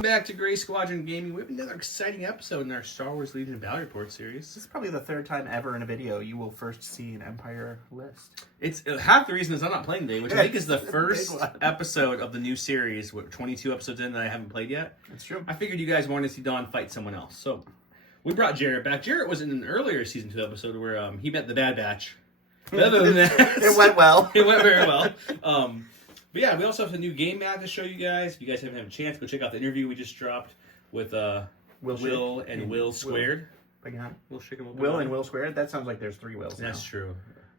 Welcome back to Gray Squadron Gaming. We have another exciting episode in our Star Wars Legion Battle Report series. This is probably the third time ever in a video you will first see an Empire list. It's half the reason is I'm not playing today, which I think is the first episode of the new series, 22 episodes in that I haven't played yet. That's true. I figured you guys wanted to see Don fight someone else, so we brought Jarret back. Jarret was in an earlier Season 2 episode where he met the Bad Batch. But other than that, it went well. It went very well. But yeah, we also have a new game map to show you guys. If you guys haven't had a chance, go check out the interview we just dropped with Will and Will Squared. Will and Will Squared? That sounds like there's three Wills. That's true.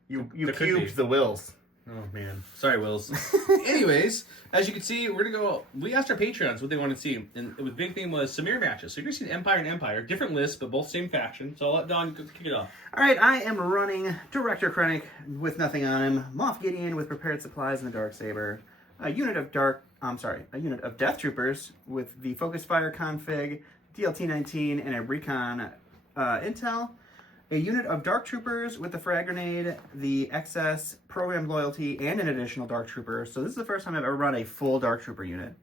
You cubed the Wills. Oh, man. Sorry, Wills. Anyways, as you can see, we asked our Patreons what they want to see. And the big thing was some mirror matches. So you're going to see Empire and Empire. Different lists, but both same faction. So I'll let Don kick it off. All right, I am running Director Krennic with nothing on him. Moff Gideon with prepared supplies and the Darksaber. A unit of Death Troopers with the Focus Fire config, DLT-19, and a Recon Intel. A unit of Dark Troopers with the Frag Grenade, the XS, Programmed Loyalty, and an additional Dark Trooper. So this is the first time I've ever run a full Dark Trooper unit.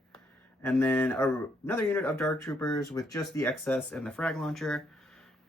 And then another unit of Dark Troopers with just the XS and the Frag Launcher.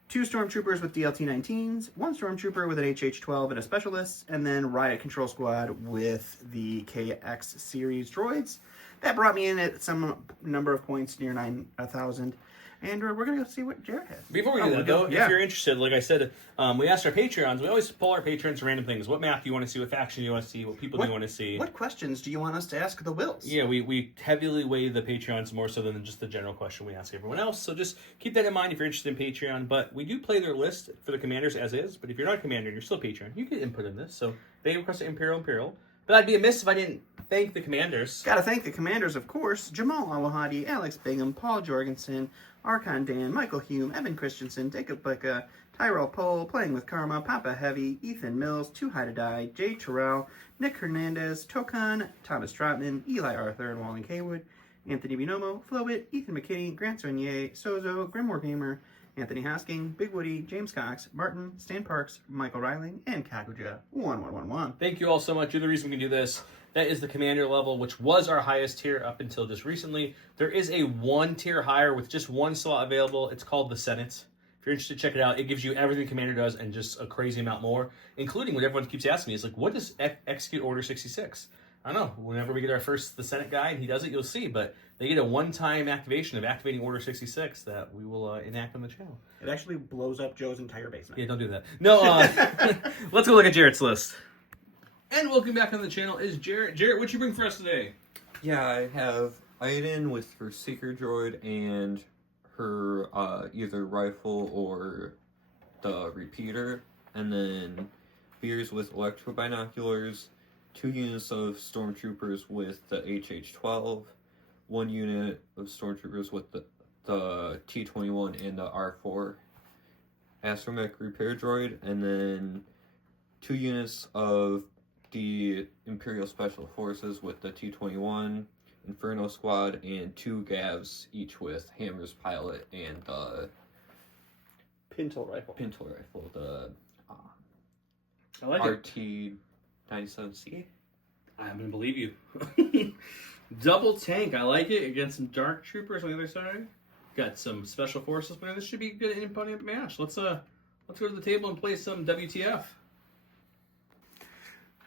2 Stormtroopers with DLT-19s, 1 Stormtrooper with an HH-12 and a Specialist, and then Riot Control Squad with the KX series droids. That brought me in at some number of points near 9,000. And we're going to go see what Jarret has. Before we do that, though, if you're interested, like I said, we asked our Patreons. We always pull our patrons random things. What map do you want to see? What faction do you want to see? What people do you want to see? What questions do you want us to ask the Wills? Yeah, we heavily weigh the Patreons more so than just the general question we ask everyone else. So just keep that in mind if you're interested in Patreon. But we do play their list for the commanders as is. But if you're not a commander and you're still a Patreon, you get input in this. So they requested Imperial. But I'd be amiss if I didn't thank the commanders. Gotta thank the commanders, of course. Jamal Awahadi, Alex Bingham, Paul Jorgensen, Archon Dan, Michael Hume, Evan Christensen, Jacob Blicka, Tyrell Pohl, Playing with Karma, Papa Heavy, Ethan Mills, Too High to Die, Jay Terrell, Nick Hernandez, Tokan, Thomas Trotman, Eli Arthur, and Walden Kaywood, Anthony Binomo, Flowit, Ethan McKinney, Grant Sonier, Sozo, Grimoire Gamer, Anthony Hosking, Big Woody, James Cox, Martin, Stan Parks, Michael Reiling, and Kakuja1111. Thank you all so much. You're the reason we can do this. That is the commander level, which was our highest tier up until just recently. There is a 1 tier higher with just 1 slot available. It's called the Senate. If you're interested, check it out. It gives you everything commander does and just a crazy amount more, including what everyone keeps asking me is like, what does execute Order 66? I don't know. Whenever we get the Senate guy and he does it, you'll see. But they get a one-time activation of activating Order 66 that we will enact on the channel. It actually blows up Joe's entire basement. Yeah, don't do that. No, let's go look at Jarret's list. And welcome back on the channel is Jarret. Jarret, what you bring for us today? Yeah, I have Aiden with her Seeker Droid and her either rifle or the repeater. And then Veers with electro binoculars. 2 units of Stormtroopers with the HH-12. 1 unit of Stormtroopers with the T-21 and the R4 Astromech repair droid. And then 2 units of the Imperial Special Forces with the T-21, Inferno Squad, and 2 Gavs, each with Hammer's Pilot and the Pintle Rifle. The I like RT-97C. I'm going to believe you. Double tank. I like it. Against some Dark Troopers on the other side. Got some Special Forces. But this should be a good input match. Let's go to the table and play some WTF.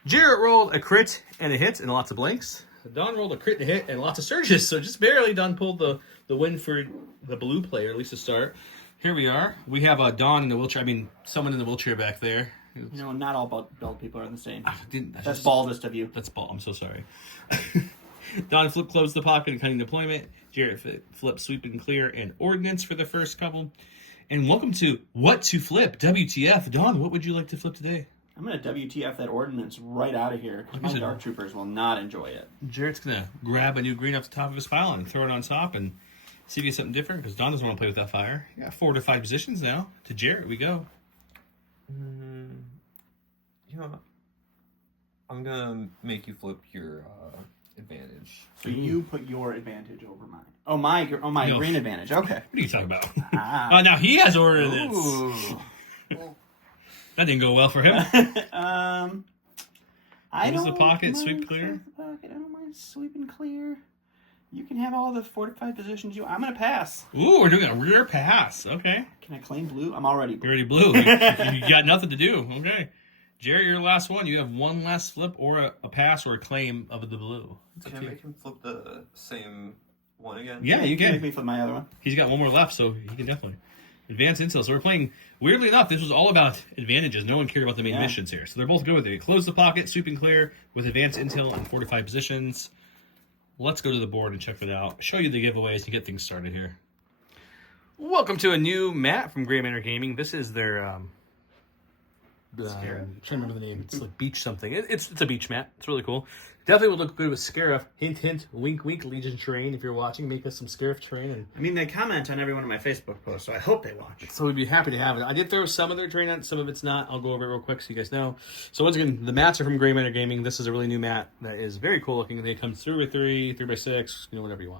Jarret rolled a crit and a hit and lots of blanks. Don rolled a crit and a hit and lots of surges, so just barely Don pulled the win for the blue player, at least to start. Here we are. We have Don in the wheelchair. I mean, someone in the wheelchair back there. You know, not all bald people are the same. That's just baldest of you. That's bald. I'm so sorry. Don flip close the pocket and cutting deployment. Jarret flip sweep and clear and ordnance for the first couple. And welcome to What to Flip, WTF. Don, what would you like to flip today? I'm going to WTF that ordnance right out of here, because my Dark Troopers will not enjoy it. Jarret's going to grab a new green off the top of his pile and throw it on top and see if he gets something different, because Don doesn't want to play with that fire. Yeah, 4 to 5 positions now. To Jarret we go. Yeah, I'm going to make you flip your advantage. So you put your advantage over mine. Oh, my green advantage. Okay. What are you talking about? Oh, now he has order this. That didn't go well for him. I Use don't the pocket, mind sweep clear. The pocket. I don't mind sweeping clear. You can have all the fortified positions you. I'm gonna pass. Ooh, we're doing a rear pass. Okay. Can I claim blue? I'm already blue. You're already blue. You got nothing to do. Okay. Jarret, your last one. You have one last flip or a pass or a claim of the blue. Can I make him flip the same one again? Yeah, you Can can. make me flip my other one. He's got one more left, so he can definitely. Advance intel. So we're playing, weirdly enough, this was all about advantages. No one cared about the main missions here. So they're both good with it. Close the pocket, sweep and clear with advanced intel and fortified positions. Let's go to the board and check that out. Show you the giveaways to get things started here. Welcome to a new map from Gray Manor Gaming. This is their, I'm trying to remember the name. It's like beach something. It's a beach map. It's really cool. Definitely would look good with Scarif. Hint, hint, wink, wink, Legion terrain. If you're watching, make us some Scarif terrain. And I mean, they comment on every one of my Facebook posts, so I hope they watch. so we'd be happy to have it. I did throw some of their terrain on, some of it's not. I'll go over it real quick so you guys know. So once again, the mats are from Gray Manor Gaming. This is a really new mat that is very cool looking. They come 3x3, 3x6, whatever you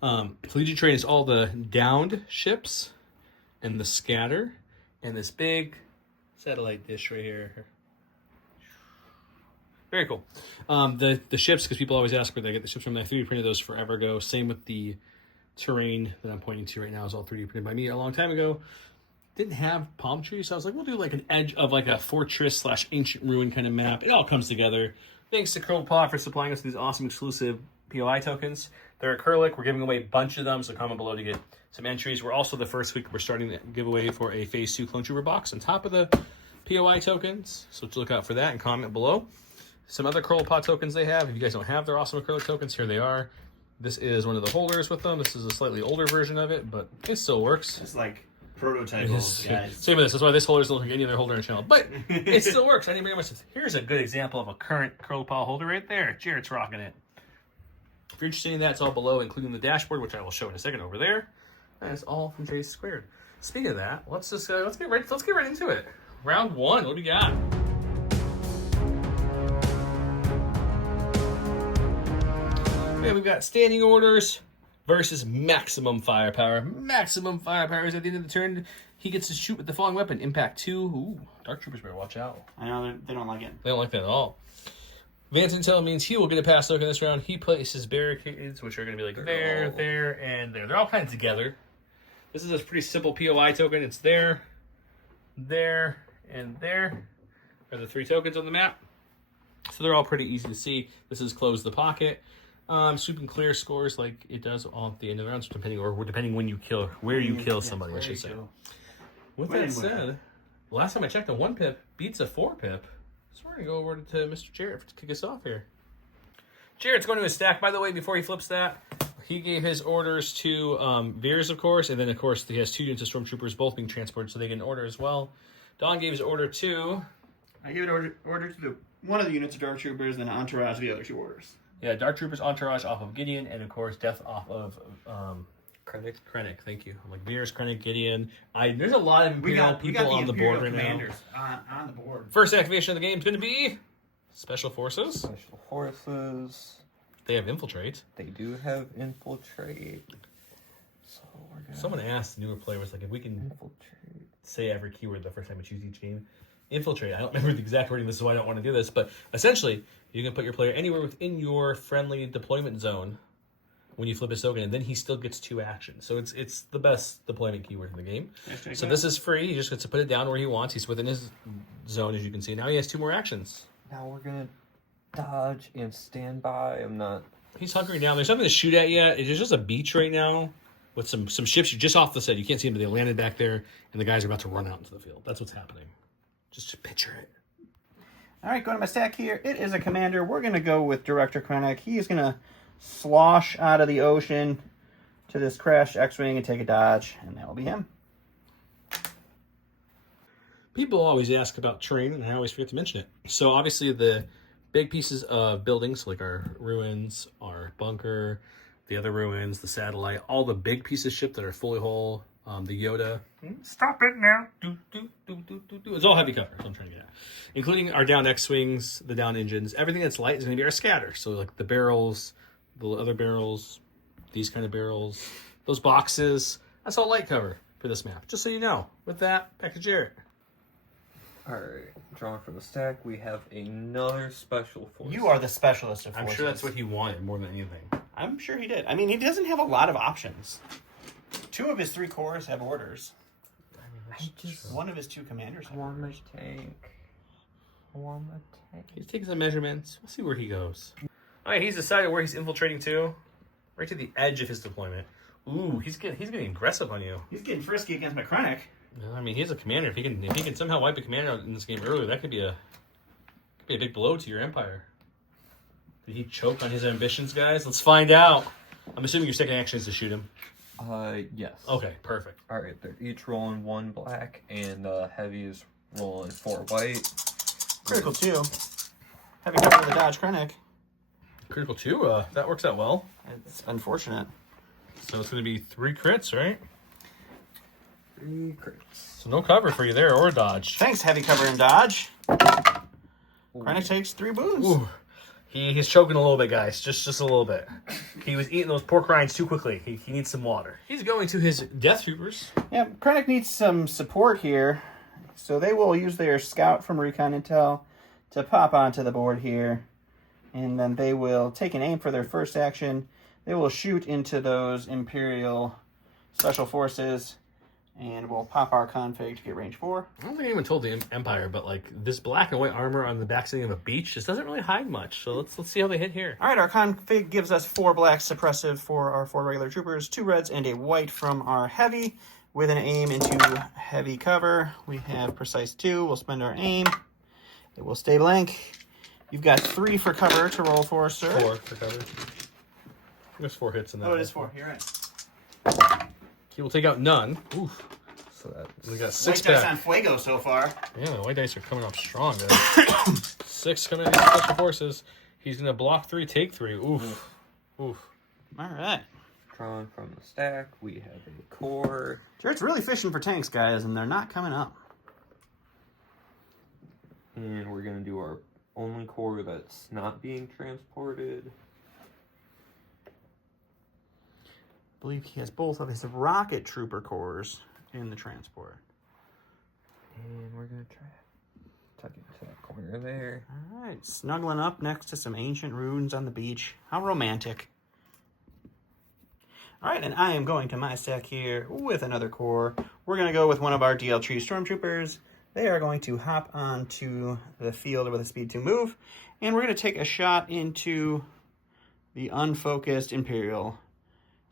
want. Legion terrain is all the downed ships and the scatter and this big satellite dish right here. Very cool. The ships, because people always ask where they get the ships from. I 3D printed those forever ago. Same with the terrain that I'm pointing to right now is all 3D printed by me a long time ago. Didn't have palm trees, so I was like, we'll do like an edge of like a fortress / ancient ruin kind of map. It all comes together. Thanks to Curlpaw for supplying us with these awesome exclusive POI tokens. They're acrylic. We're giving away a bunch of them, so comment below to get some entries. We're also the first week we're starting to give away for a Phase 2 Clone Trooper box on top of the POI tokens. So look out for that and comment below. Some other Curlpaw tokens they have. If you guys don't have their awesome acrylic tokens, here they are. This is one of the holders with them. This is a slightly older version of it, but it still works. It's like prototype, Same guys. with this. That's why this holder doesn't look like any other holder in the channel. But it still works. I didn't bring much. Here's a good example of a current Curlpaw holder right there. Jarret's rocking it. If you're interested in that, it's all below, including the dashboard, which I will show in a second over there. And it's all from J Squared. Speaking of that, let's get right into it. Round one. What do we got? Okay, we've got standing orders versus maximum firepower. Maximum firepower is at the end of the turn. He gets to shoot with the following weapon. Impact 2. Ooh, Dark Troopers better watch out. I know they don't like it. They don't like that at all. Advanced Intel means he will get a pass token this round. He places barricades, which are going to be like there, and there. They're all kind of together. This is a pretty simple POI token. It's there, and there are the 3 tokens on the map. So they're all pretty easy to see. This is close the pocket. Sweep and clear scores like it does all at the end of the rounds, depending when you kill, where you kill somebody, I should say. With that said, last time I checked, a 1 pip beats a 4 pip. So we're going to go over to Mr. Jarret to kick us off here. Jarret's going to his stack, by the way, before he flips that. He gave his orders to Veers, of course, and then, of course, he has 2 units of Stormtroopers, both being transported, so they get an order as well. Don gave his order to... I gave it order to one of the units of Dark Troopers, then Entourage the other 2 orders. Yeah, Dark Troopers Entourage off of Gideon, and, of course, Death off of... Krennic, thank you. I'm like Veers, Krennic, Gideon. There's a lot of Imperial people on the board right now. On the board. First activation of the game is going to be Special Forces. Special Forces. They have Infiltrate. They do have Infiltrate. So we're gonna... Someone asked newer players, like, if we can say every keyword the first time we choose each game. Infiltrate. I don't remember the exact wording. This is why I don't want to do this. But essentially, you can put your player anywhere within your friendly deployment zone when you flip his token, and then he still gets 2 actions. So it's the best deployment keyword in the game. So this is free. He just gets to put it down where he wants. He's within his zone, as you can see. Now he has 2 more actions. Now we're going to dodge and stand by. He's hunkering down. There's nothing to shoot at yet. It's just a beach right now with some ships just off the set. You can't see them, but they landed back there, and the guys are about to run out into the field. That's what's happening. Just picture it. All right, going to my stack here. It is a commander. We're going to go with Director Krennic. He is going to slosh out of the ocean to this crashed X-Wing and take a dodge, and that will be him. People always ask about terrain, and I always forget to mention it. So obviously the big pieces of buildings, like our ruins, our bunker, the other ruins, the satellite, all the big pieces of ship that are fully whole, the Yoda. Stop it now. It's all heavy cover, that's what I'm trying to get at. Including our down X-Wings, the down engines. Everything that's light is going to be our scatter. So like the barrels, the other barrels, these kind of barrels, those boxes. That's all light cover for this map, just so you know. With that, back to Jarret. Alright, drawing from the stack, we have another Special Force. You are the specialist of forces. I'm sure that's what he wanted more than anything. I'm sure he did. I mean, he doesn't have a lot of options. 2 of his 3 cores have orders. One of his 2 commanders I have want my orders. tank. I want my tank. He's taking some measurements. We'll see where he goes. All right, he's decided where he's infiltrating to. Right to the edge of his deployment. Ooh, he's getting aggressive on you. He's getting frisky against my Krennic. I mean, he's a commander. If he can somehow wipe a commander out in this game earlier, that could be a big blow to your empire. Did he choke on his ambitions, guys? Let's find out. I'm assuming your second action is to shoot him. Yes. Okay, perfect. All right, they're each rolling 1 black, and heavy is rolling 4 white. Critical 2. Heavy cover of the dodge Krennic. Critical 2. That works out well. It's unfortunate. So it's going to be 3 crits, right? 3 crits. So no cover for you there, or dodge. Thanks, heavy cover and dodge. Ooh. Krennic takes 3 wounds. Ooh. He's choking a little bit, guys. Just a little bit. He was eating those pork rinds too quickly. He needs some water. He's going to his Death Troopers. Yeah, Krennic needs some support here. So they will use their scout from Recon Intel to pop onto the board here. And then they will take an aim for their first action. They will shoot into those Imperial Special Forces. And we'll pop our config to get range 4. I don't think anyone told the Empire, but like this black and white armor on the backside of a beach just doesn't really hide much. So let's see how they hit here. All right, our config gives us 4 black suppressive for our 4 regular troopers, 2 reds, and a white from our heavy with an aim into heavy cover. We have precise 2. We'll spend our aim. It will stay blank. You've got 3 for cover to roll for, sir. 4 for cover. There's 4 hits in that. Oh, it is 4. You're right. He will take out none. Oof. So that's... We got 6 White dice back. on Fuego so far. Yeah, the white dice are coming up strong, guys. 6 coming in Special Forces. He's going to block 3, take 3. Oof. Oof. All right. Drawn from the stack, we have a core. Jarret's really fishing for tanks, guys, and they're not coming up. And we're going to do our only core that's not being transported. I believe he has both of his rocket trooper cores in the transport. And we're going to try to tuck into that corner there. All right, snuggling up next to some ancient ruins on the beach. How romantic. All right, and I am going to my stack here with another core. We're going to go with one of our DL3 stormtroopers. They are going to hop onto the field with a speed 2 move, and we're going to take a shot into the unfocused Imperial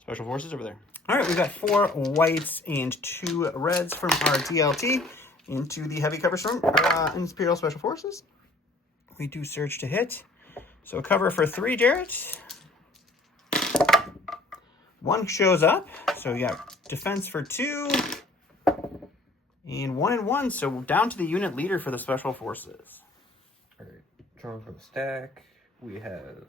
Special Forces over there. All right, we've got 4 whites and 2 reds from our DLT into the heavy cover storm Imperial Special Forces. We do surge to hit. So cover for 3, Jarret. 1 shows up, so we got defense for 2. And 1 and 1, so down to the unit leader for the Special Forces. All right, drawn from the stack, we have...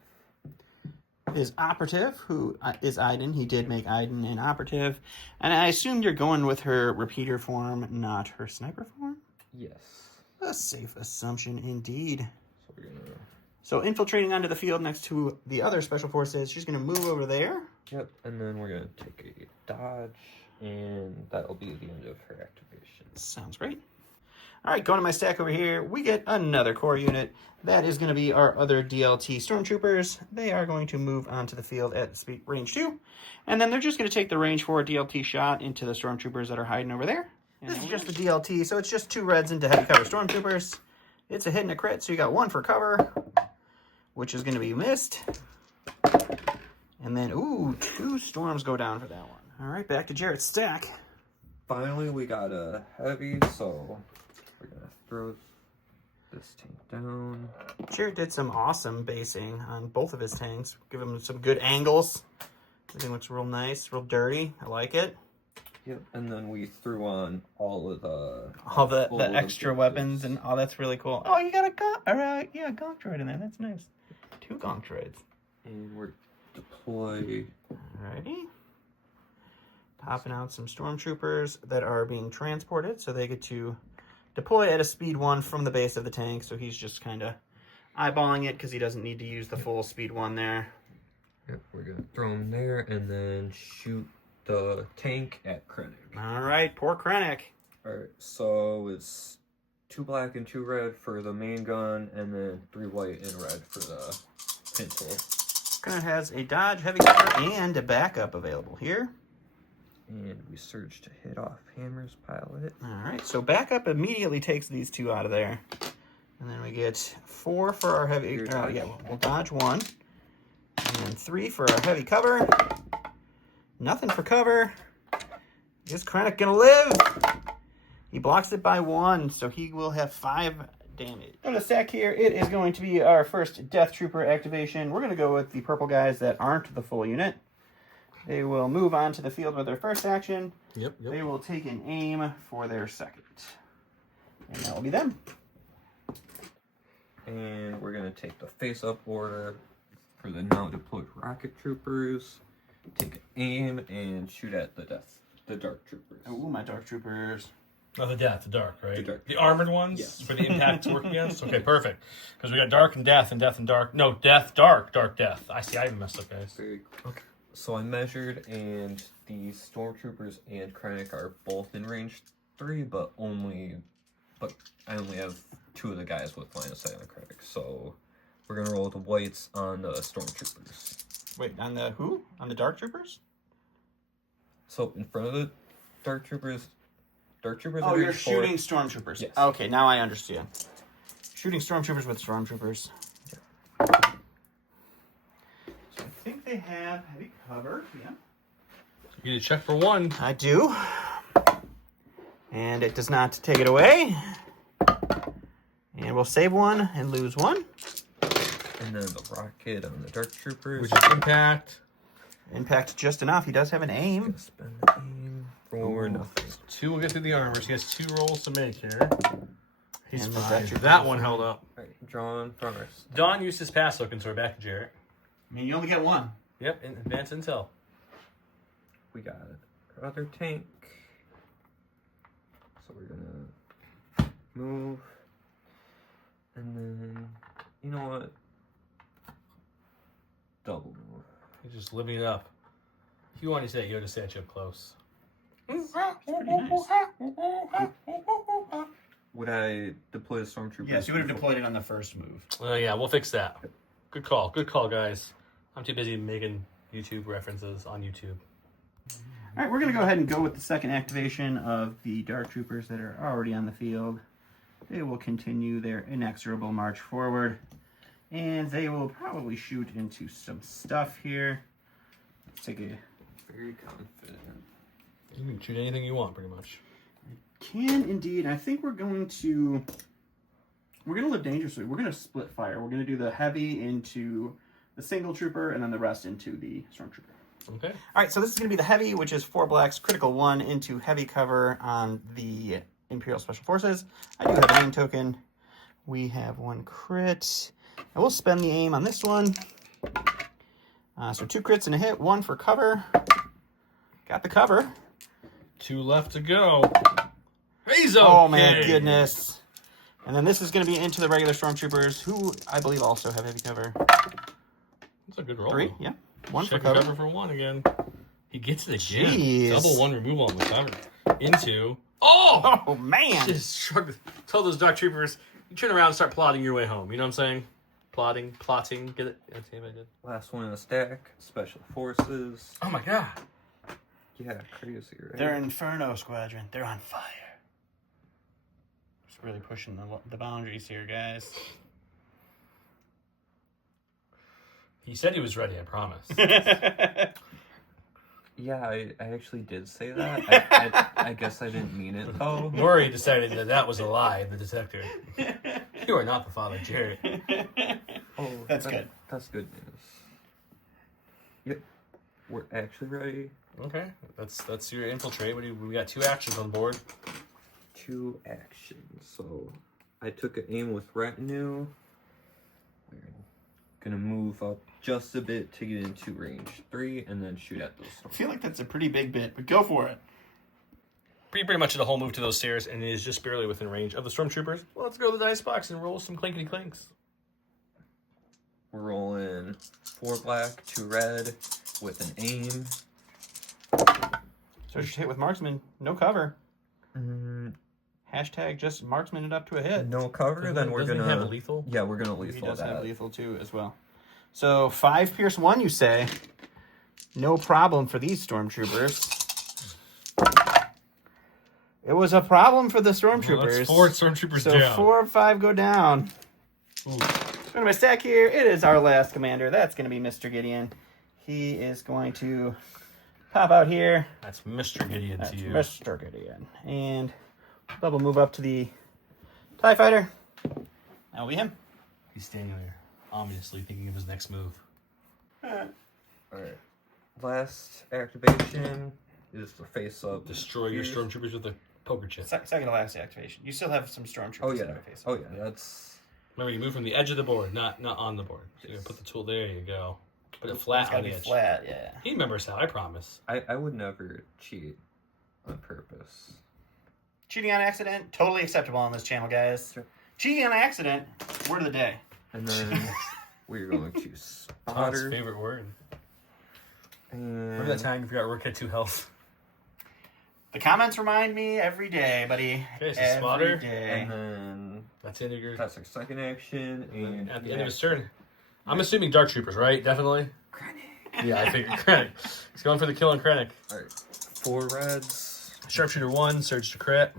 His operative, who is Iden. He did make Iden an operative. And I assume you're going with her repeater form, not her sniper form? Yes. A safe assumption indeed. So we're going to... So infiltrating onto the field next to the other Special Forces, she's going to move over there. Yep, and then we're going to take a dodge, and that'll be the end of her activation. Sounds great. All right, going to my stack over here, we get another core unit. That is going to be our other DLT Stormtroopers. They are going to move onto the field at speed range 2. And then they're just going to take the range 4 DLT shot into the Stormtroopers that are hiding over there. And this is just the DLT, so it's just 2 reds into heavy cover Stormtroopers. It's a hit and a crit, so you got 1 for cover, which is going to be missed. And then, ooh, 2 storms go down for that one. All right, back to Jarret's stack. Finally, we got a heavy, so we're going to throw this tank down. Jarret did some awesome basing on both of his tanks. Give him some good angles. Everything looks real nice, real dirty. I like it. Yep, and then we threw on all of the... All the extra weapons, and oh, that's really cool. Oh, you got a gonk droid in there. That's nice. 2 gonk droids. And we're deploy... Alrighty. Popping out some stormtroopers that are being transported, so they get to deploy at a speed 1 from the base of the tank, so he's just kind of eyeballing it because he doesn't need to use the full speed 1 there. Yep, we're going to throw him there and then shoot the tank at Krennic. Alright, poor Krennic. Alright, so it's 2 black and 2 red for the main gun, and then 3 white and red for the pintle. It has a dodge, heavy cover, and a backup available here. And we surge to hit off Hammer's pilot. All right, so backup immediately takes these two out of there. And then we get 4 for our heavy... we'll dodge 1. And 3 for our heavy cover. Nothing for cover. Is Krennic gonna live? He blocks it by 1, so he will have 5 damage. On the stack here, it is going to be our first Death Trooper activation. We're going to go with the purple guys that aren't the full unit. They will move on to the field with their first action. Yep. They will take an aim for their second. And that will be them. And we're going to take the face-up order for the now deployed rocket troopers. Take an aim and shoot at the dark troopers. Oh, my dark troopers. Oh, the dark, right? The dark. The armored ones? Yes. For the impact to work against? Okay, perfect. Because we got dark and death and dark. No, death, dark, death. I see, I even messed up, guys. Very cool. Okay. So I measured, and the stormtroopers and Krennic are both in range 3, but I only have 2 of the guys with line of sight on Krennic. So we're gonna roll the whites on the stormtroopers. Wait, on the who? On the dark troopers? So in front of the dark troopers. Oh, you're shooting stormtroopers. Yes. Okay, now I understand. Shooting stormtroopers with stormtroopers. Yeah. So I think they have heavy cover. Yeah. You need to check for 1. I do. And it does not take it away. And we'll save 1 and lose 1. And then the rocket on the dark troopers. Which is impact. Impact just enough. He does have an aim. Gonna spend the aim for nothing. 2 will get through the armor. So he has 2 rolls to make here. He's And the fine. Death Troopers That will one fine. held up. Alright, drawn first. Don used his pass token, so we're back to Jarret. I mean, you only get 1. Yep, in advance intel. We got our other tank. So we're gonna move. And then, you know what? Double move. He's just living it up. If you want to say it, Yoda statue up close. Would I deploy the stormtroopers? Yes, you would have deployed it on the first move. Yeah, we'll fix that. Good call, guys. I'm too busy making YouTube references on YouTube. All right, we're going to go ahead and go with the second activation of the Dark Troopers that are already on the field. They will continue their inexorable march forward. And they will probably shoot into some stuff here. Let's take a... Very confident. You can shoot anything you want, pretty much. Can indeed. I think we're going to live dangerously. We're going to split fire. We're going to do the heavy into the single trooper and then the rest into the stormtrooper. Okay. All right, so this is going to be the heavy, which is 4 blacks, critical 1 into heavy cover on the Imperial Special Forces. I do have an aim token. We have 1 crit. I will spend the aim on this one. So 2 crits and a hit, 1 for cover. Got the cover. 2 left to go. He's okay. Oh, my goodness. And then this is going to be into the regular stormtroopers, who I believe also have heavy cover. That's a good roll. 3, yeah. 1 for Check cover. cover for 1 again. He gets it again. Jeez. Double 1 removal on the cover. Into... Oh! Oh, man. Just shrug. Tell those dark troopers, you turn around and start plotting your way home. You know what I'm saying? Plotting. Get it? That's what I did. Last one in the stack. Special Forces. Oh my god. Yeah, crazy, right? They're Inferno Squadron. They're on fire. Just really pushing the boundaries here, guys. He said he was ready, I promise. Yeah, I actually did say that. I guess I didn't mean it, though. Rory decided that was a lie, the detector. You are not the father, Jarret. Oh, That's good. That's good news. Yep, we're actually ready. Okay, that's your infiltrate. We got 2 actions on board. 2 actions. So I took an aim with retinue. We're gonna move up just a bit to get into range 3 and then shoot at those I storms. feel like that's a pretty big bit, but go for it. Pretty much the whole move to those stairs, and it is just barely within range of the stormtroopers. Well, let's go to the dice box and roll some clinkety clinks. We're rolling 4 black, 2 red with an aim. So just hit with marksman, no cover. Mm, Hashtag just marksman it up to a hit. no cover, then we're Doesn't gonna he have a lethal? Yeah, we're gonna He lethal does have that. lethal too as well. So 5 Pierce 1, you say. No problem for these Stormtroopers. It was a problem for the Stormtroopers. Well, that's 4 Stormtroopers so down. 4 of 5 go down. Ooh. Go to my stack here. It is our last commander. That's going to be Mr. Gideon. He is going to pop out here. That's Mr. Gideon That's to you. Mr. Gideon. And double move up to the TIE Fighter. That'll be him. He's standing there, ominously thinking of his next move. Alright. Last activation is the face up. Destroy your Stormtroopers with a poker chip. Second to last activation. You still have some Stormtroopers. Oh, yeah. in your face. Oh, yeah. That's. Remember, you move from the edge of the board, not on the board. So you put the tool there, you go. Put it flat It's gotta on the be edge. flat, yeah. He remembers how, I promise. I would never cheat on purpose. Cheating on accident, totally acceptable on this channel, guys. Sure. Cheating on accident, word of the day. And then we're going to Todd's spotter. favorite word. And Remember that time you forgot Rook had 2 health? The comments remind me every day, buddy. Okay, so every spotter. day. And then That's the end of your... that's our second action. And At the end of his turn. I'm assuming Dark Troopers, right? Definitely? Yeah, I figured Krennic. He's going for the kill on Krennic. Alright. 4 reds. Sharpshooter 1, Surge to crit.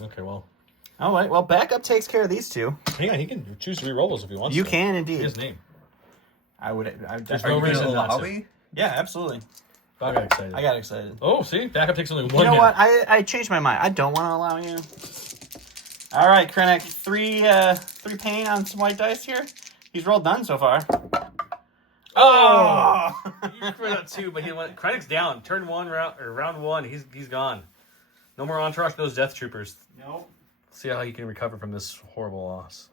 Okay, well. All right, well, backup takes care of these two. Hang on, he can choose to re-roll those if he wants You to. can His indeed. name. There's no Are you reason gonna not allow to. me? Yeah, absolutely. I got excited. I got excited. Oh, see? Backup takes only 1 You know hit. what? I changed my mind. I don't want to allow you. All right, Krennic, 3 pain on some white dice here. He's rolled none so far. Oh! You crit out 2, but he went... Krennic's down. Turn 1, round 1, he's gone. No more entourage those Death Troopers. Nope. See how he can recover from this horrible loss.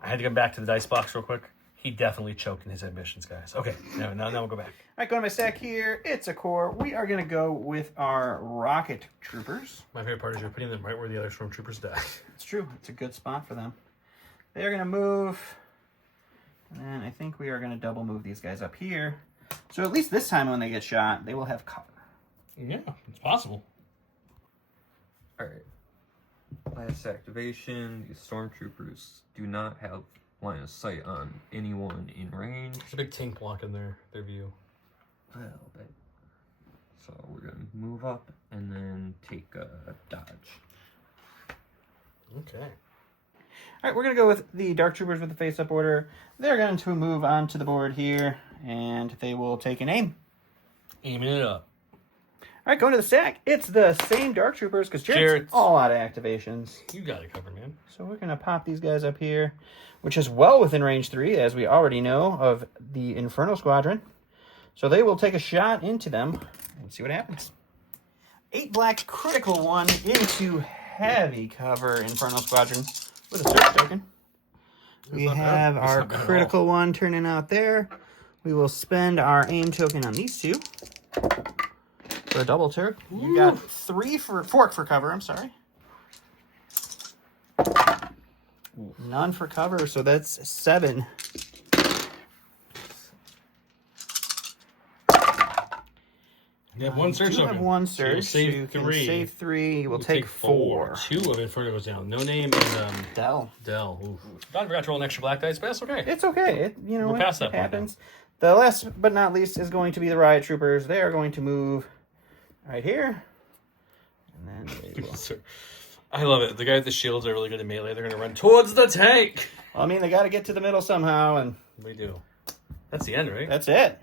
I had to come back to the dice box real quick. He definitely choked in his ambitions, guys. Okay, now we'll go back. All right, going to my stack here. It's a core. We are going to go with our rocket troopers. My favorite part is you're putting them right where the other Stormtroopers die. It's true. It's a good spot for them. They're going to move. And then I think we are going to double move these guys up here. So at least this time when they get shot, they will have cover. Yeah, it's possible. Alright. Last activation. These stormtroopers do not have line of sight on anyone in range. There's a big tank blocking their view. A little bit. So we're going to move up and then take a dodge. Okay. All right, we're going to go with the Dark Troopers with the face-up order. They're going to move onto the board here, and they will take an aim. Aiming it up. All right, going to the stack. It's the same Dark Troopers because Jarret's all out of activations. You got it covered, man. So we're going to pop these guys up here, which is well within range 3, as we already know, of the Inferno Squadron. So they will take a shot into them and see what happens. 8 black, critical 1 into heavy cover Inferno Squadron with a search token. We have our critical 1 turning out there. We will spend our aim token on these 2 for a double Turk. You got 4 for cover, I'm sorry. None for cover, so that's 7. You have 1 search You open. have 1 So you'll search. save you can 3. save 3. You will We'll take 4. 2 of Inferno goes down. No name and Dell. Dell. Oof. I forgot to roll an extra black dice, but that's okay. It's okay. You know We're what? past that It point happens. The last but not least is going to be the Riot Troopers. They are going to move right here. And then they will... I love it. The guy with the shields are really good at melee. They're going to run towards the tank. Well, I mean, they got to get to the middle somehow, and We do. That's the end, right? that's it.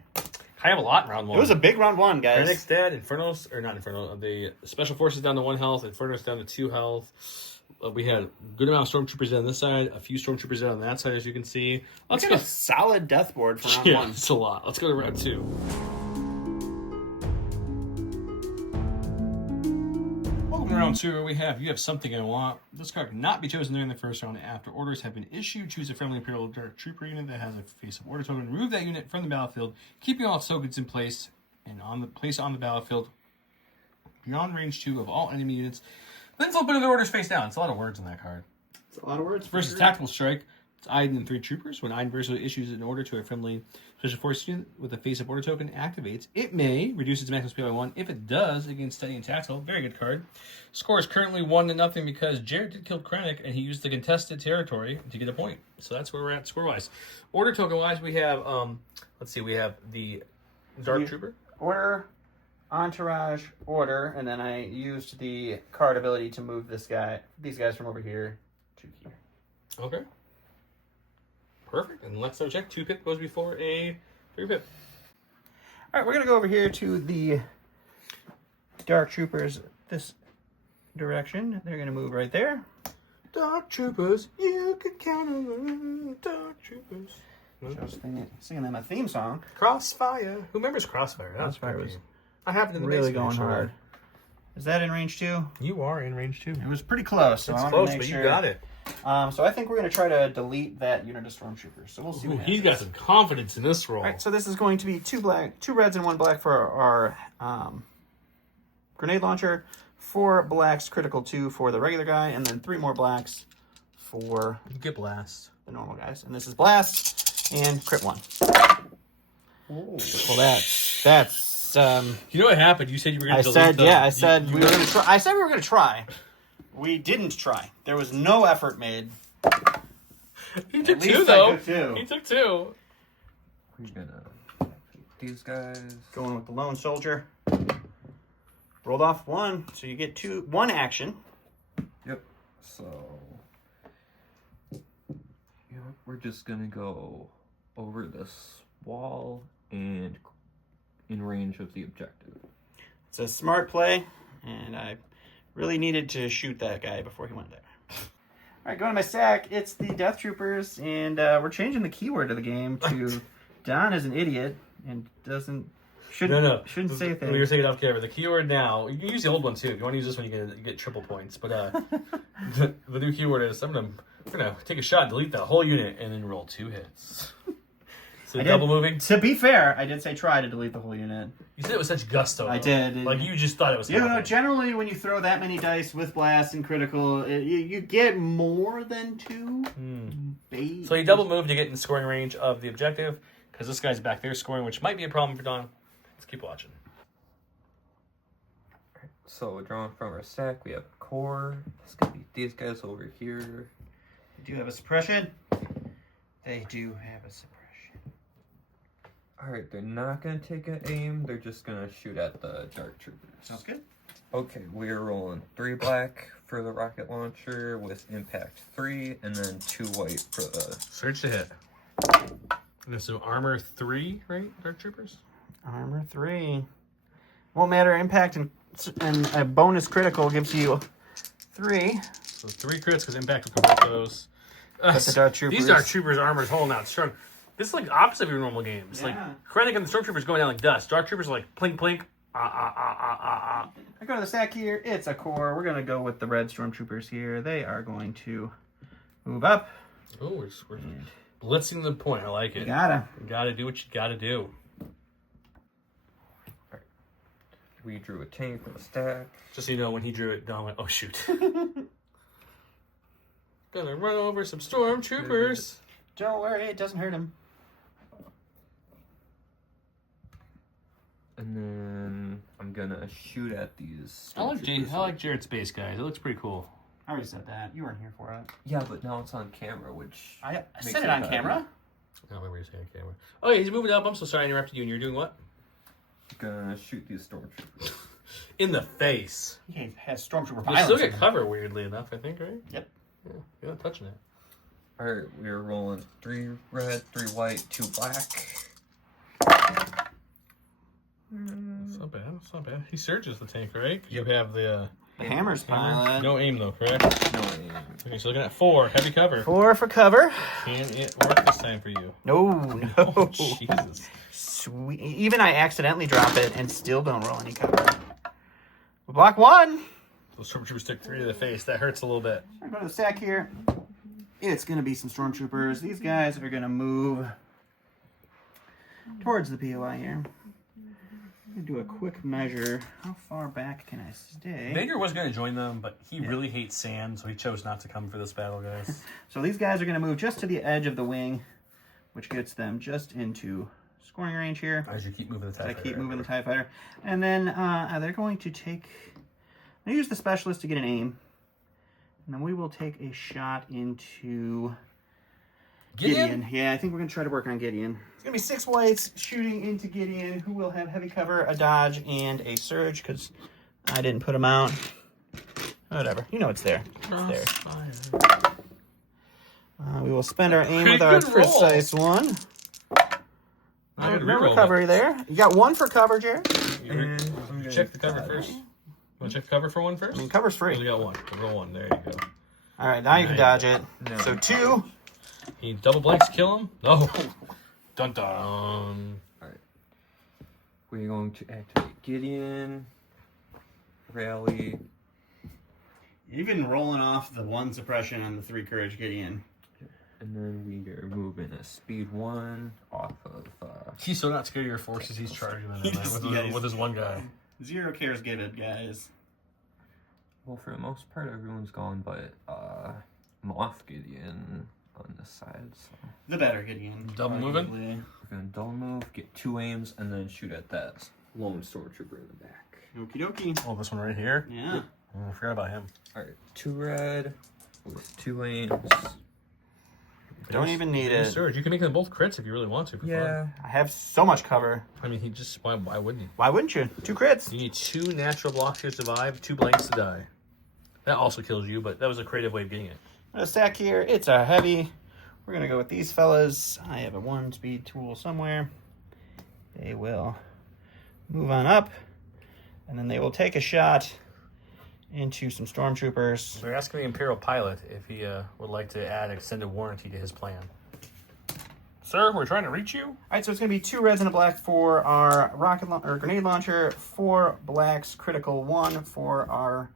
I have a lot in round 1. It was a big round 1, guys. Krennic's dead. Inferno's, or not Inferno, the Special Forces down to 1 health. Inferno's down to 2 health. We had a good amount of Stormtroopers on this side, a few Stormtroopers on that side, as you can see. Let's Look go. at a solid death board for round Yeah, 1. it's a lot. Let's go to round 2. Welcome to round 2, where you have something I want. This card cannot be chosen during the first round after orders have been issued. Choose a friendly Imperial Dark Trooper unit that has a face-up order token. Remove that unit from the battlefield, keeping all its tokens in place and on the battlefield beyond range 2 of all enemy units. Then flip one of the orders face down. It's a lot of words in that card. It's a lot of words. Versus Tactical Strike. It's Iden and 3 troopers. When Iden versatile issues an order to a friendly special force unit with a face-up order token activates, it may reduce its maximum speed by 1. If it does, against steady and tactical, very good card. Score is currently 1-0 because Jarret did kill Krennic and he used the contested territory to get a point. So that's where we're at score-wise. Order token-wise, we have, let's see, we have the Dark Trooper. Order, entourage, order, and then I used the card ability to move these guys from over here to here. Okay. Perfect. And let's double check. 2-pip goes before a 3-pip. All right, we're gonna go over here to the Dark Troopers this direction. They're gonna move right there. Dark Troopers, you can count on them. Dark Troopers. Just singing them a theme song. Crossfire. Who remembers Crossfire? Crossfire was I have it in the really basement, going sure. hard. Is that in range 2? You are in range 2. It was pretty close. So It's I wanna close, make but sure. you got it. So I think we're going to try to delete that unit of stormtroopers. So we'll see what He's happens. got some confidence in this roll. All right, so this is going to be 2 reds and 1 black for our grenade launcher, 4 blacks, critical 2 for the regular guy, and then 3 more blacks for Get blast. the normal guys. And this is blast and crit 1. Ooh. Well, that's You know what happened? You said you were going to delete I said we were going to try. I said we were going to try. We didn't try. There was no effort made. He took At least 2, I though. took 2. He took 2. We're gonna these guys. Going with the lone soldier. Rolled off 1, so you get 1 action. Yep. So we're just gonna go over this wall and in range of the objective. It's a smart play, and I really needed to shoot that guy before he went there. All right, going to my stack. It's the Death Troopers, and we're changing the keyword of the game to Don is an idiot and shouldn't say a thing. We were saying it off camera. The keyword now, you can use the old one too. If you want to use this one, you get triple points. But the new keyword is I'm gonna take a shot, delete the whole unit, and then roll 2 hits. So double moving. To be fair, I did say try to delete the whole unit. You said it with such gusto. I though. did. Like you just thought it was. You know, happening. generally when you throw that many dice with blast and critical, you get more than 2. So you double move to get in scoring range of the objective because this guy's back there scoring, which might be a problem for Don. Let's keep watching. So drawing from our stack, we have core. It's gonna be these guys over here. They do have a suppression. They do have a suppression. Alright, they're not gonna take an aim, they're just gonna shoot at the Dark Troopers. Sounds good. Okay, we're rolling 3 black for the rocket launcher with impact 3, and then 2 white for the... Search to hit. And so armor 3, right? Dark Troopers? Armor 3. Won't matter. Impact and a bonus critical gives you 3. So 3 crits because impact will convert those. But the Dark Troopers. These Dark Troopers' armor is holding out strong. This is like opposite of your normal games. Yeah. Like Krennic and the Stormtroopers going down like dust. Dark Troopers are like plink plink. I go to the stack here. It's a core. We're going to go with the red stormtroopers here. They are going to move up. Oh, we're blitzing the point. I like it. You gotta. You gotta do what you gotta do. We drew a tank from a stack. Just so you know, when he drew it, Don went, oh shoot. Gonna run over some Stormtroopers. Don't worry, it doesn't hurt him. And then I'm gonna shoot at these. I like stormtroopers. Jarret's base, guys. It looks pretty cool. I already said that. You weren't here for it. Yeah, but now it's on camera, which I makes said it on better. camera. I don't remember you saying on camera. Oh yeah, he's moving up. I'm so sorry I interrupted you. And you're doing what? Gonna shoot these stormtroopers. In the face. He has stormtrooper You violence. still get cover, weirdly enough, I think, right? Yep. Yeah, you're not touching it. Alright, we're rolling 3 red, 3 white, 2 black. It's not bad. It's not bad. He surges the tank, right? You have the The hammer's hammer. pilot. No aim though, correct? No aim. Okay, so looking at 4 heavy cover. 4 for cover. Can it work this time for you? No. Oh Jesus! Sweet. Even I accidentally drop it and still don't roll any cover. Block 1. Those stormtroopers took 3 to the face. That hurts a little bit. I'm going to the stack here. It's going to be some stormtroopers. These guys are going to move towards the POI here. I'm gonna do a quick measure. How far back can I stay? Vader was going to join them, but he really hates sand, so he chose not to come for this battle, guys. So these guys are gonna move just to the edge of the wing, which gets them just into scoring range here. As you keep moving the TIE Fighter. I keep moving the TIE Fighter. And then they're going to take... I'm going to use the Specialist to get an aim. And then we will take a shot into Gideon. Yeah, I think we're going to try to work on Gideon. It's going to be 6 whites shooting into Gideon, who will have heavy cover, a dodge, and a surge, because I didn't put him out. Whatever. You know it's there. It's there. We will spend our aim with our precise one. No recovery there. You got 1 for cover, Jarret. Check the cover first. Want to check cover for 1 first? I mean, cover's free. You got 1. Roll 1. There you go. All right, now you can dodge it. No. So 2. He double blanks, kill him. No. Dun dun. Alright. We're going to activate Gideon. Rally. Even rolling off the 1 suppression on the 3 courage Gideon. And then we are moving a speed 1 off of... He's so not scared of your forces, he's charging them with his one guy. 0 cares given, guys. Well, for the most part, everyone's gone, but Moff Gideon on this side. So. The better Gideon. Double arguably. moving? We're going to double move, get 2 aims, and then shoot at that lone stormtrooper in the back. Okie dokie. Oh, this one right here? Yeah. Oh, I forgot about him. Alright, 2 red with 2 aims. Don't even need it. Surge. You can make them both crits if you really want to. For fun. I have so much cover. I mean, why wouldn't he? Why wouldn't you? 2 crits. You need 2 natural blocks to survive, 2 blanks to die. That also kills you, but that was a creative way of getting it. I'm gonna stack here. It's a heavy. We're gonna go with these fellas. I have a 1 speed tool somewhere. They will move on up, and then they will take a shot into some stormtroopers. They're asking the Imperial pilot if he would like to add extended warranty to his plan. Sir, we're trying to reach you. All right, so it's going to be 2 reds and a black for our grenade launcher, 4 blacks, critical 1 for our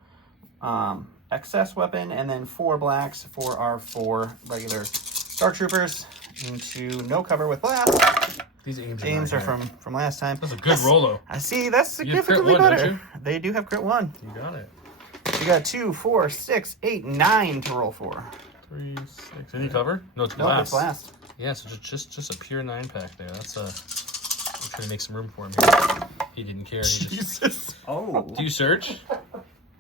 excess weapon, and then 4 blacks for our 4 regular dark troopers into no cover with blast. These aims are from last time. That's a good roll, though. I see. That's You have crit significantly 1, don't better. you? They do have crit 1. You got it. You got 2, 4, 6, 8, 9 to roll for. 3, 6. Any cover? No, it's No, blast. it's blast. Yeah, so just a pure 9-pack there. That's I'm trying to make some room for him here. He didn't care. He just... Jesus. Oh. Do you search?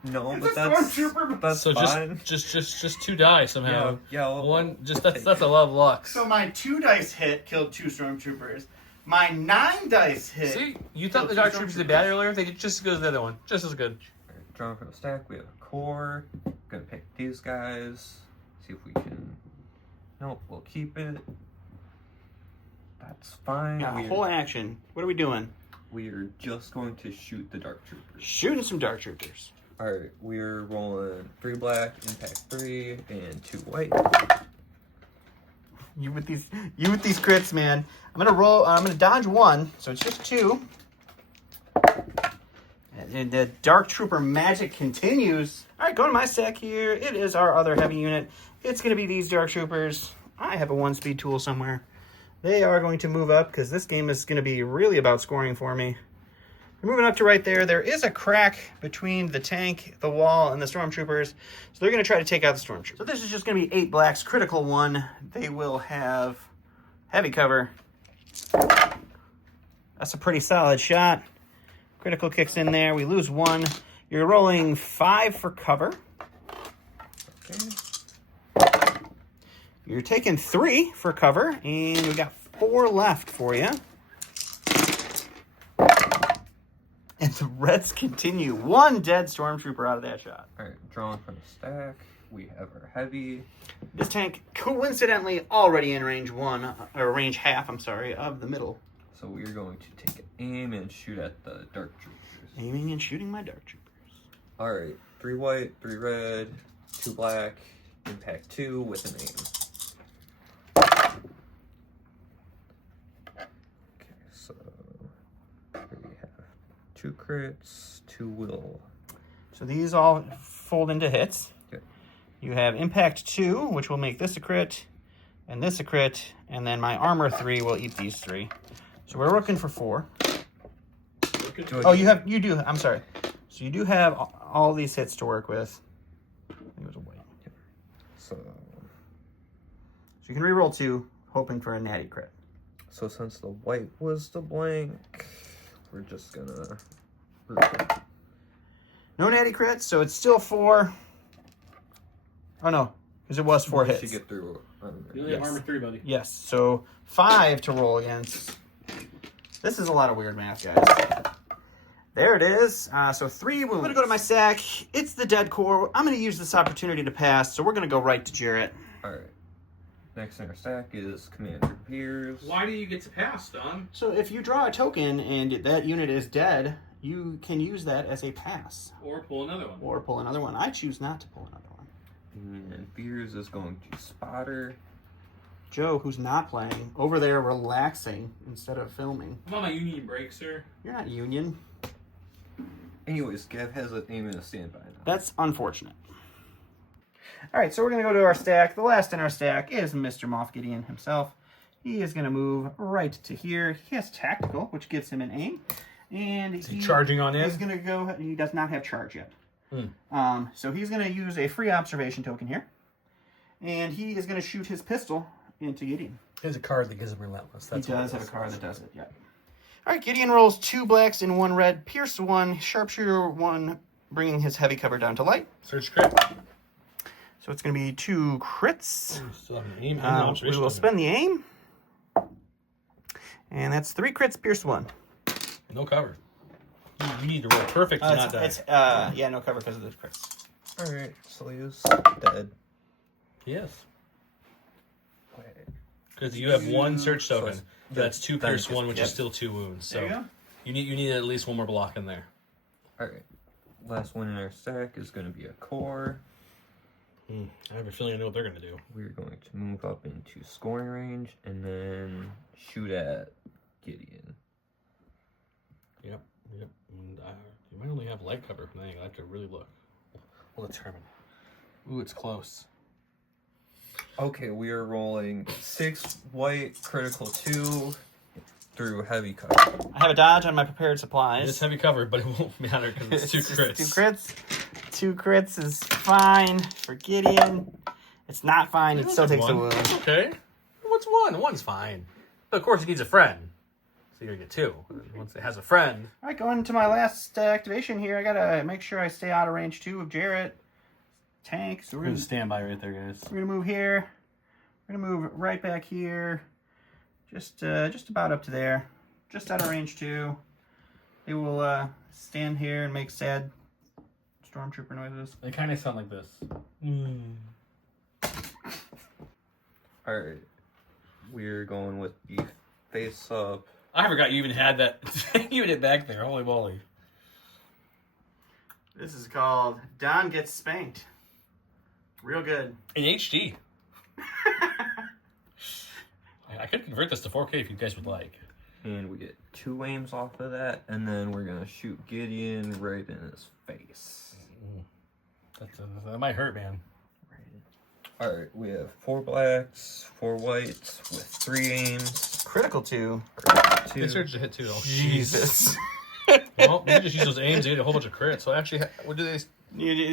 No, It's but a that's stormtrooper. that's So fine. just 2 die somehow. Yeah, well, One just that's a lot of luck. So my 2 dice hit killed 2 stormtroopers. My 9 dice hit. See, you thought the Dark Troopers did bad earlier. They did just as good as the other one. Just as good. Alright, drawing from the stack, we have a core. Gonna pick these guys. See if we can. Nope, we'll keep it. That's fine. Yeah, whole action. What are we doing? We are just going to shoot the dark troopers. Shooting some dark troopers. Alright, we're rolling 3 black, impact 3, and 2 white. You with these crits, man. I'm gonna dodge 1, so it's just 2. And the dark trooper magic continues. All right, going to my stack here. It is our other heavy unit. It's gonna be these dark troopers. I have a 1 speed tool somewhere. They are going to move up because this game is gonna be really about scoring for me. They're moving up to right there. There is a crack between the tank, the wall, and the stormtroopers. So they're going to try to take out the stormtroopers. So this is just going to be 8 blacks, critical 1. They will have heavy cover. That's a pretty solid shot. Critical kicks in there. We lose 1. You're rolling 5 for cover. Okay. You're taking 3 for cover, and we got 4 left for you. And the reds continue. 1 dead stormtrooper out of that shot. Alright, drawing from the stack. We have our heavy. This tank, coincidentally, already in range 1, or range half, I'm sorry, of the middle. So we're going to take aim and shoot at the dark troopers. Aiming and shooting my dark troopers. Alright, 3 white, 3 red, 2 black, impact 2 with an aim. Okay, so we have 2 crits, 2 will. So these all fold into hits. Okay. You have impact 2, which will make this a crit, and this a crit, and then my armor 3 will eat these 3. So we're looking for 4. Oh, you do. I'm sorry. So you do have all these hits to work with. I think it was a white. So You can reroll 2, hoping for a natty crit. So since the white was the blank, we're just gonna... No natty crits, so it's still 4. Oh no, because it was 4 hits. You get through. You only have armor 3, buddy. Yes, so 5 to roll against. This is a lot of weird math, guys. There it is. So 3 wounds. I'm going to go to my sack. It's the dead core. I'm going to use this opportunity to pass, so we're going to go right to Jarret. All right. Next in our stack is Commander Veers. Why do you get to pass, Don? So if you draw a token and that unit is dead, you can use that as a pass. Or pull another one. Or pull another one. I choose not to pull another one. And Veers is going to Spotter. Joe, who's not playing, over there relaxing instead of filming. I'm on my union break, sir. You're not union. Anyways, Gav has an aim and a standby now. That's unfortunate. All right, so we're going to go to our stack. The last in our stack is Mr. Moff Gideon himself. He is going to move right to here. He has Tactical, which gives him an aim. And is he charging on in? He's going to go... He does not have charge yet. So he's going to use a free observation token here. And he is going to shoot his pistol into Gideon. He has a card that gives him Relentless. He does have a card that does it, yeah. All right, Gideon rolls 2 blacks and 1 red. Pierce 1, Sharpshooter 1, bringing his heavy cover down to light. Search crit. So it's going to be 2 crits. Still have an aim and an observation. We will spend the aim. And that's 3 crits, Pierce 1. No cover. You need to roll perfect to not die. Yeah, no cover because of the crits. All right, so he's dead. Yes. Because you have 1 search token. So that's 2 pierce 1, which is still 2 wounds. So there you go. You need at least 1 more block in there. All right. Last one in our stack is going to be a core. I have a feeling I know what they're going to do. We're going to move up into scoring range and then shoot at Gideon. Yep. And, you might only have light cover. I have to really look. We'll determine. Ooh, it's close. Okay, we are rolling 6 white, critical 2 through heavy cover. I have a dodge on my prepared supplies. It's heavy cover, but it won't matter because it's 2 crits. 2 crits. 2 crits is fine for Gideon. It's not fine. It still takes a wound. Okay. What's 1? 1's fine. But of course, it needs a friend. So you're going to get 2. Once it has a friend. All right, going to my last activation here. I got to make sure I stay out of range 2 of Jarret. Tank. So we're going to stand by right there, guys. We're going to move here. We're going to move right back here. Just about up to there. Just out of range 2. They will stand here and make sad stormtrooper noises. They kind of sound like this. Alright. We're going with the face up. I forgot you even had that unit back there. Holy moly. This is called Don Gets Spanked. Real good. In HD. I could convert this to 4K if you guys would like. And we get 2 aims off of that, and then we're going to shoot Gideon right in his face. That might hurt, man. Alright, we have 4 blacks, 4 whites, with 3 aims. Critical 2. They searched to hit 2. Oh, Jesus. Well, you just use those aims to get a whole bunch of crits. So actually, what do they...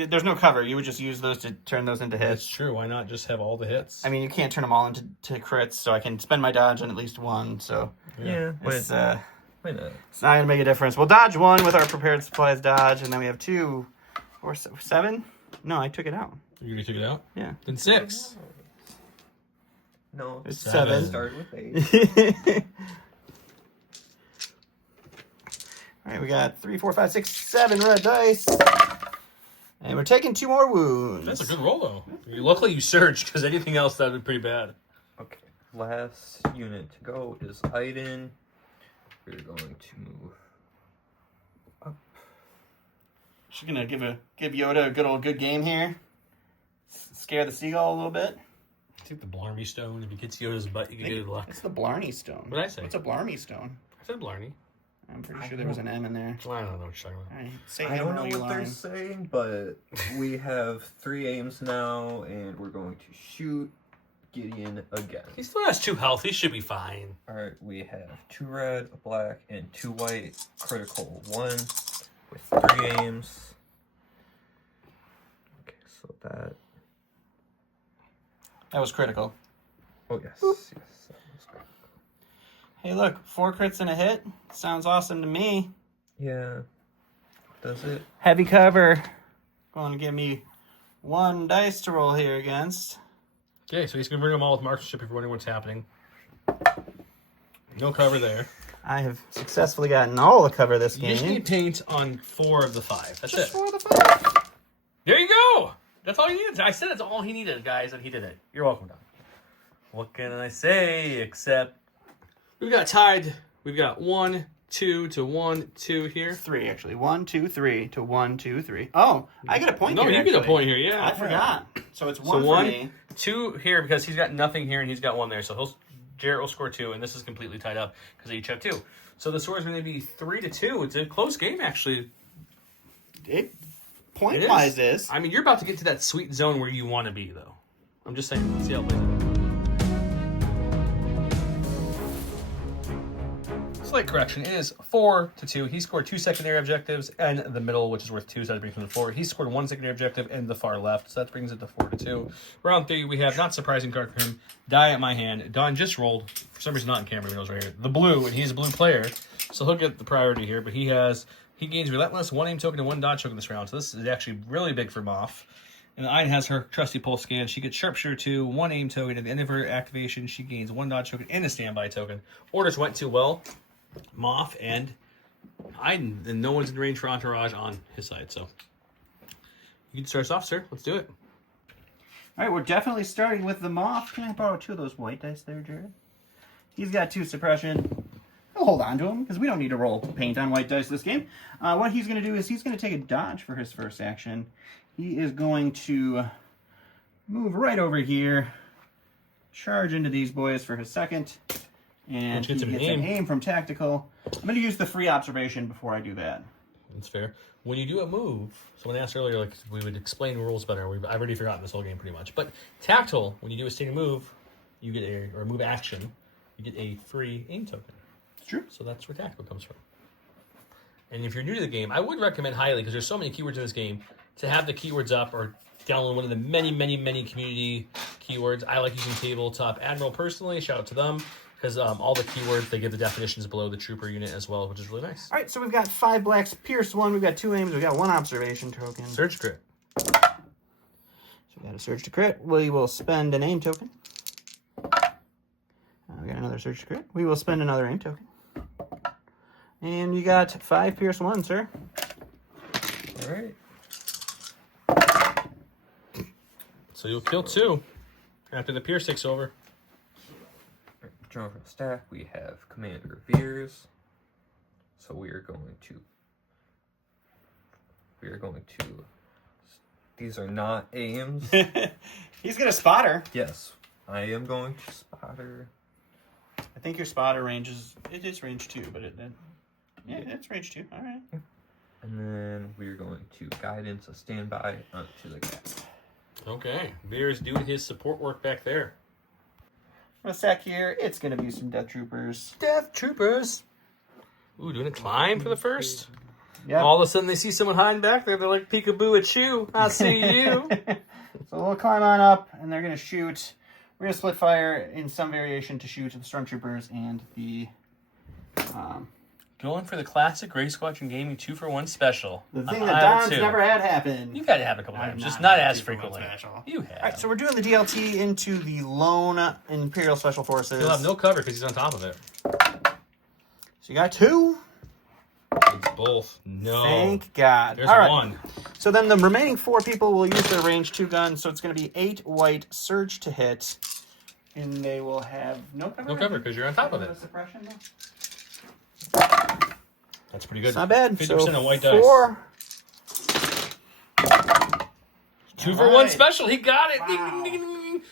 There's no cover. You would just use those to turn those into hits. That's true. Why not just have all the hits? I mean, you can't turn them all into crits, so I can spend my dodge on at least 1. So Yeah, it's why not? It's not gonna make a difference. We'll dodge 1 with our prepared supplies dodge, and then we have 2, 4, 7. No, I took it out. You already took it out? Yeah. Then 6. No, It's 7. 7. Start with 8. All right, we got 3, 4, 5, 6, 7 red dice. And we're taking 2 more wounds. That's a good roll, though. Luckily, you surged, because anything else, that would be pretty bad. Okay, last unit to go is Iden. We're going to move up. She's gonna give Yoda a good game here. Scare the seagull a little bit. Take the Blarney Stone. If you get Yoda's butt, you can get it luck. It's the Blarney Stone. What did I say? What's a Blarney Stone? I said Blarney. I'm pretty sure there was an M in there. Well, I don't know what you're talking about. All right, say I M don't or know you what they're lying. saying, but we have 3 aims now, and we're going to shoot Gideon again. He still has 2 health. He should be fine. Alright, we have 2 red, a black, and 2 white. Critical 1 with 3 aims. Okay, so that... That was critical. Oh, yes. Yes, that was great. Hey, look, 4 crits and a hit. Sounds awesome to me. Yeah. Does it? Heavy cover. Going to give me 1 dice to roll here against. Okay, so he's going to bring them all with marksmanship if you're wondering what's happening. No cover there. I have successfully gotten all the cover this You just game. need paint on 4 of the 5. That's Just it. 4 of the 5. There you go. That's all he needed. I said that's all he needed, guys, and he did it. You're welcome, Don. What can I say except we've got tied. We've got 1, 2 to 1, 2 here. 3, actually. 1, 2, 3 to 1, 2, 3. Oh, I get a point No, here, you get a actually. point here. Yeah, I forgot. So it's 1 So for 1, me. 2 here because he's got nothing here and he's got 1 there. So Jarret will score 2, and this is completely tied up because they each have 2. So the score is going to be 3 to 2. It's a close game, actually. Point-wise is. I mean, you're about to get to that sweet zone where you want to be, though. I'm just saying. Let's see how it plays out. Slight correction. It is 4 to 2. He scored 2 secondary objectives and the middle, which is worth 2, so that brings him to 4. He scored 1 secondary objective and the far left, so that brings it to 4 to 2. Round 3, we have, not surprising card for him, Die at my hand. Don just rolled, for some reason not in camera, he knows right here, the blue, and he's a blue player, so he'll get the priority here, but he gains Relentless, 1 aim token, and 1 dodge token this round, so this is actually really big for Moff. And Ein has her trusty pulse scan. She gets Sharpshooter 2, 1 aim token. At the end of her activation, she gains 1 dodge token and a standby token. Orders went too well. Moff and Ein, and no one's in range for Entourage on his side, so you can start us off, sir. Let's do it. All right, we're definitely starting with the Moth. Can I borrow 2 of those white dice there, Jared? He's got 2 suppression. I'll hold on to him because we don't need to roll paint on white dice this game. What he's going to do is he's going to take a dodge for his first action. He is going to move right over here, charge into these boys for his second, and he gets an aim from tactical. I'm going to use the free observation before I do that. That's fair. When you do a move, someone asked earlier, like, we would explain rules better. I've already forgotten this whole game pretty much. But tactile, when you do a standing move, you get or move action, you get a free aim token. It's true. So that's where tactical comes from. And if you're new to the game, I would recommend highly, because there's so many keywords in this game, to have the keywords up or download one of the many, many, many community keywords. I like using Tabletop Admiral personally. Shout out to them. Because all the keywords, they give the definitions below the trooper unit as well, which is really nice. All right, so we've got 5 blacks, Pierce 1, we've got 2 aims, we've got 1 observation token. Surge crit. So we got a surge to crit. We will spend an aim token. We got another surge to crit. We will spend another aim token. And you got 5 Pierce 1, sir. All right. So you'll kill 2 after the Pierce takes over. Drawing from the stack, we have Commander Veers. So we are going to. These are not aims. He's going to spotter. Yes, I am going to spotter. I think your spotter range is, it is range 2, but yeah, it's range 2. All right. And then we're going to guidance a standby onto the gap. Okay. Veers doing his support work back there. For a sec here, it's going to be some Death Troopers. Death Troopers. Ooh, doing a climb for the first. Yep. All of a sudden they see someone hiding back there. They're like, peekaboo at you. I see you. So we'll climb on up, and they're going to shoot. We're going to split fire in some variation to shoot the Stormtroopers and the... Going for the classic Gray Squadron Gaming 2-for-1 special. The thing that Don's never had happen. You've got to have a couple I've times, not just not had as 2-for-1 frequently. special. You have. All right, so we're doing the DLT into the lone Imperial Special Forces. He'll have no cover because he's on top of it. So you got 2. It's both. No. Thank God. There's All right. 1. So then the remaining 4 people will use their range 2 guns. So it's going to be 8 white surge to hit. And they will have no cover. No cover because you're on top of it. Suppression, though. That's pretty good. It's not bad. 50% So of white dice. 4. 2-for-1 special. He got it. Wow. Ding, ding, ding, ding.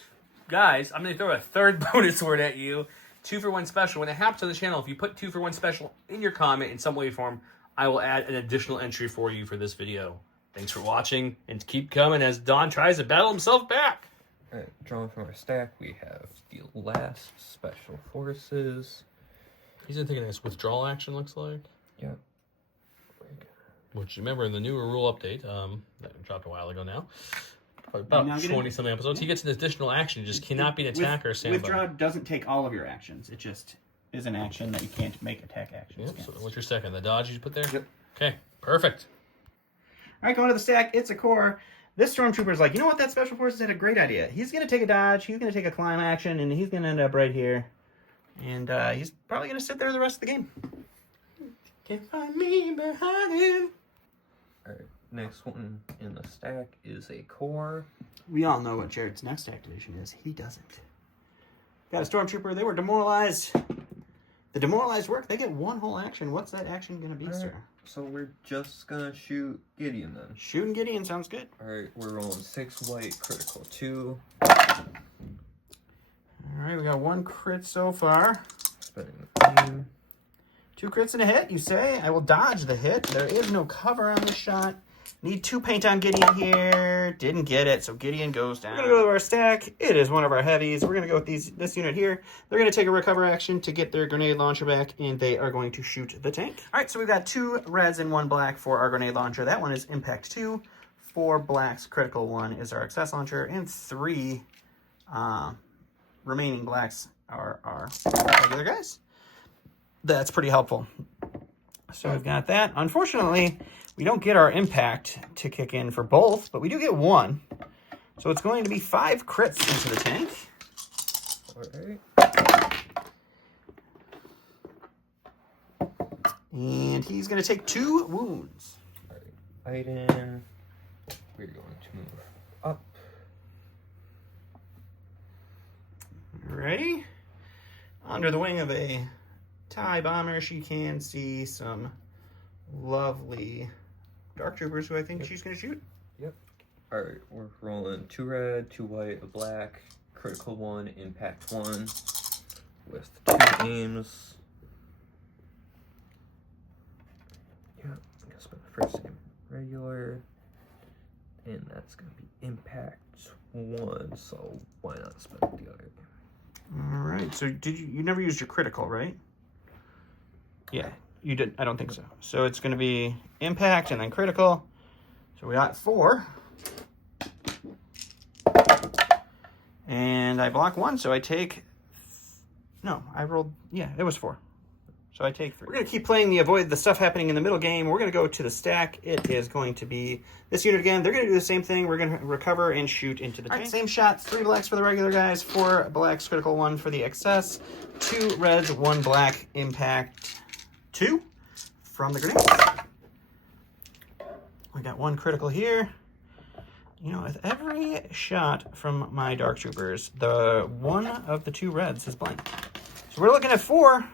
Guys, I'm going to throw a third bonus word at you. 2-for-1 special. When it happens on the channel, if you put 2-for-1 special in your comment in some way or form, I will add an additional entry for you for this video. Thanks for watching, and keep coming as Don tries to battle himself back. Alright, drawn from our stack, we have the last Special Forces. He's gonna take a nice withdrawal action, looks like. Yep. Which, remember, in the newer rule update, that dropped a while ago now, about 20-something episodes, he gets an additional action. He just cannot be an attacker or standby. Withdraw doesn't take all of your actions. It just is an action that you can't make attack actions. Yep, so what's your second? The dodge you put there? Yep. Okay, perfect. All right, going to the stack. It's a core. This Stormtrooper's like, you know what? That Special Forces had a great idea. He's going to take a dodge. He's going to take a climb action, and he's going to end up right here. And he's probably going to sit there the rest of the game. Can't find me behind him. Alright, next one in the stack is a core. We all know what Jarret's next activation is. He doesn't. Got a Stormtrooper. They were demoralized. The demoralized work. They get one whole action. What's that action going to be, sir? So we're just gonna shoot Gideon then. Shooting Gideon sounds good. Alright, we're rolling 6 white, critical 2. Alright, we got 1 crit so far. Spending the beam. 2 crits and a hit, you say? I will dodge the hit. There is no cover on this shot. Need 2 paint on Gideon here. Didn't get it, so Gideon goes down. We're going to go to our stack. It is one of our heavies. We're going to go with this unit here. They're going to take a recover action to get their grenade launcher back, and they are going to shoot the tank. All right, so we've got 2 reds and 1 black for our grenade launcher. That one is impact 2. 4 blacks, critical 1 is our access launcher, and 3 remaining blacks are our regular guys. That's pretty helpful. So we've got that. Unfortunately, we don't get our impact to kick in for both, but we do get 1. So it's going to be 5 crits into the tank. Alright. And he's going to take 2 wounds. Alright, Aiden. We're going to move up. Ready? Under the wing of a TIE bomber, she can see some lovely Dark Troopers who I think she's going to shoot. Yep. Alright, we're rolling 2 red, 2 white, a black, critical 1, impact 1, with 2 aims. Yep, I'm going to spend the first aim regular, and that's going to be impact 1, so why not spend the other? Alright, so did you never used your critical, right? Yeah, you did. I don't think so. So it's going to be impact and then critical. So we got 4. And I block 1, so I take... No, I rolled... Yeah, it was 4. So I take 3. We're going to keep playing the avoid the stuff happening in the middle game. We're going to go to the stack. It is going to be this unit again. They're going to do the same thing. We're going to recover and shoot into the tank. All right, same shot. 3 blacks for the regular guys. 4 blacks, critical 1 for the excess. 2 reds, 1 black, impact 2 from the grenades. We got 1 critical here. You know, with every shot from my Dark Troopers, the one of the 2 reds is blank. So we're looking at 4.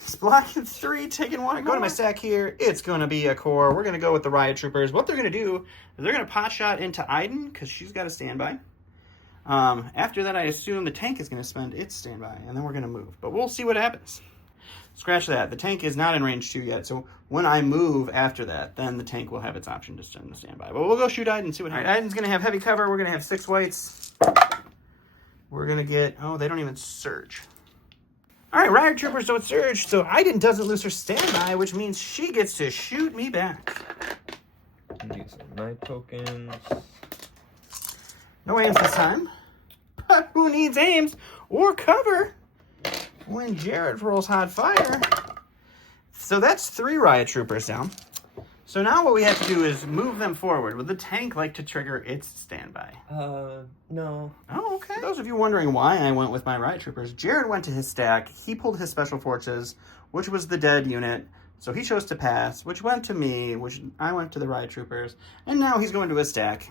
He's blocking 3, taking 1. I go to my stack here. It's going to be a core. We're going to go with the Riot Troopers. What they're going to do is they're going to pot shot into Aiden because she's got a standby. After that, I assume the tank is going to spend its standby, and then we're going to move. But we'll see what happens. Scratch that. The tank is not in range 2 yet, so when I move after that, then the tank will have its option to send the standby. But we'll go shoot Aiden and see what happens. All right, Aiden's going to have heavy cover. We're going to have 6 whites. We're going to get... Oh, they don't even surge. All right, Riot Troopers don't surge, so Aiden doesn't lose her standby, which means she gets to shoot me back. Need some night tokens. No aims this time. But who needs aims or cover when Jarret rolls hot fire? So that's 3 Riot Troopers down. So now what we have to do is move them forward. Would the tank like to trigger its standby? No. Oh, okay. For those of you wondering why I went with my Riot Troopers, Jarret went to his stack. He pulled his Special Forces, which was the dead unit. So he chose to pass, which went to me, which I went to the Riot Troopers. And now he's going to his stack.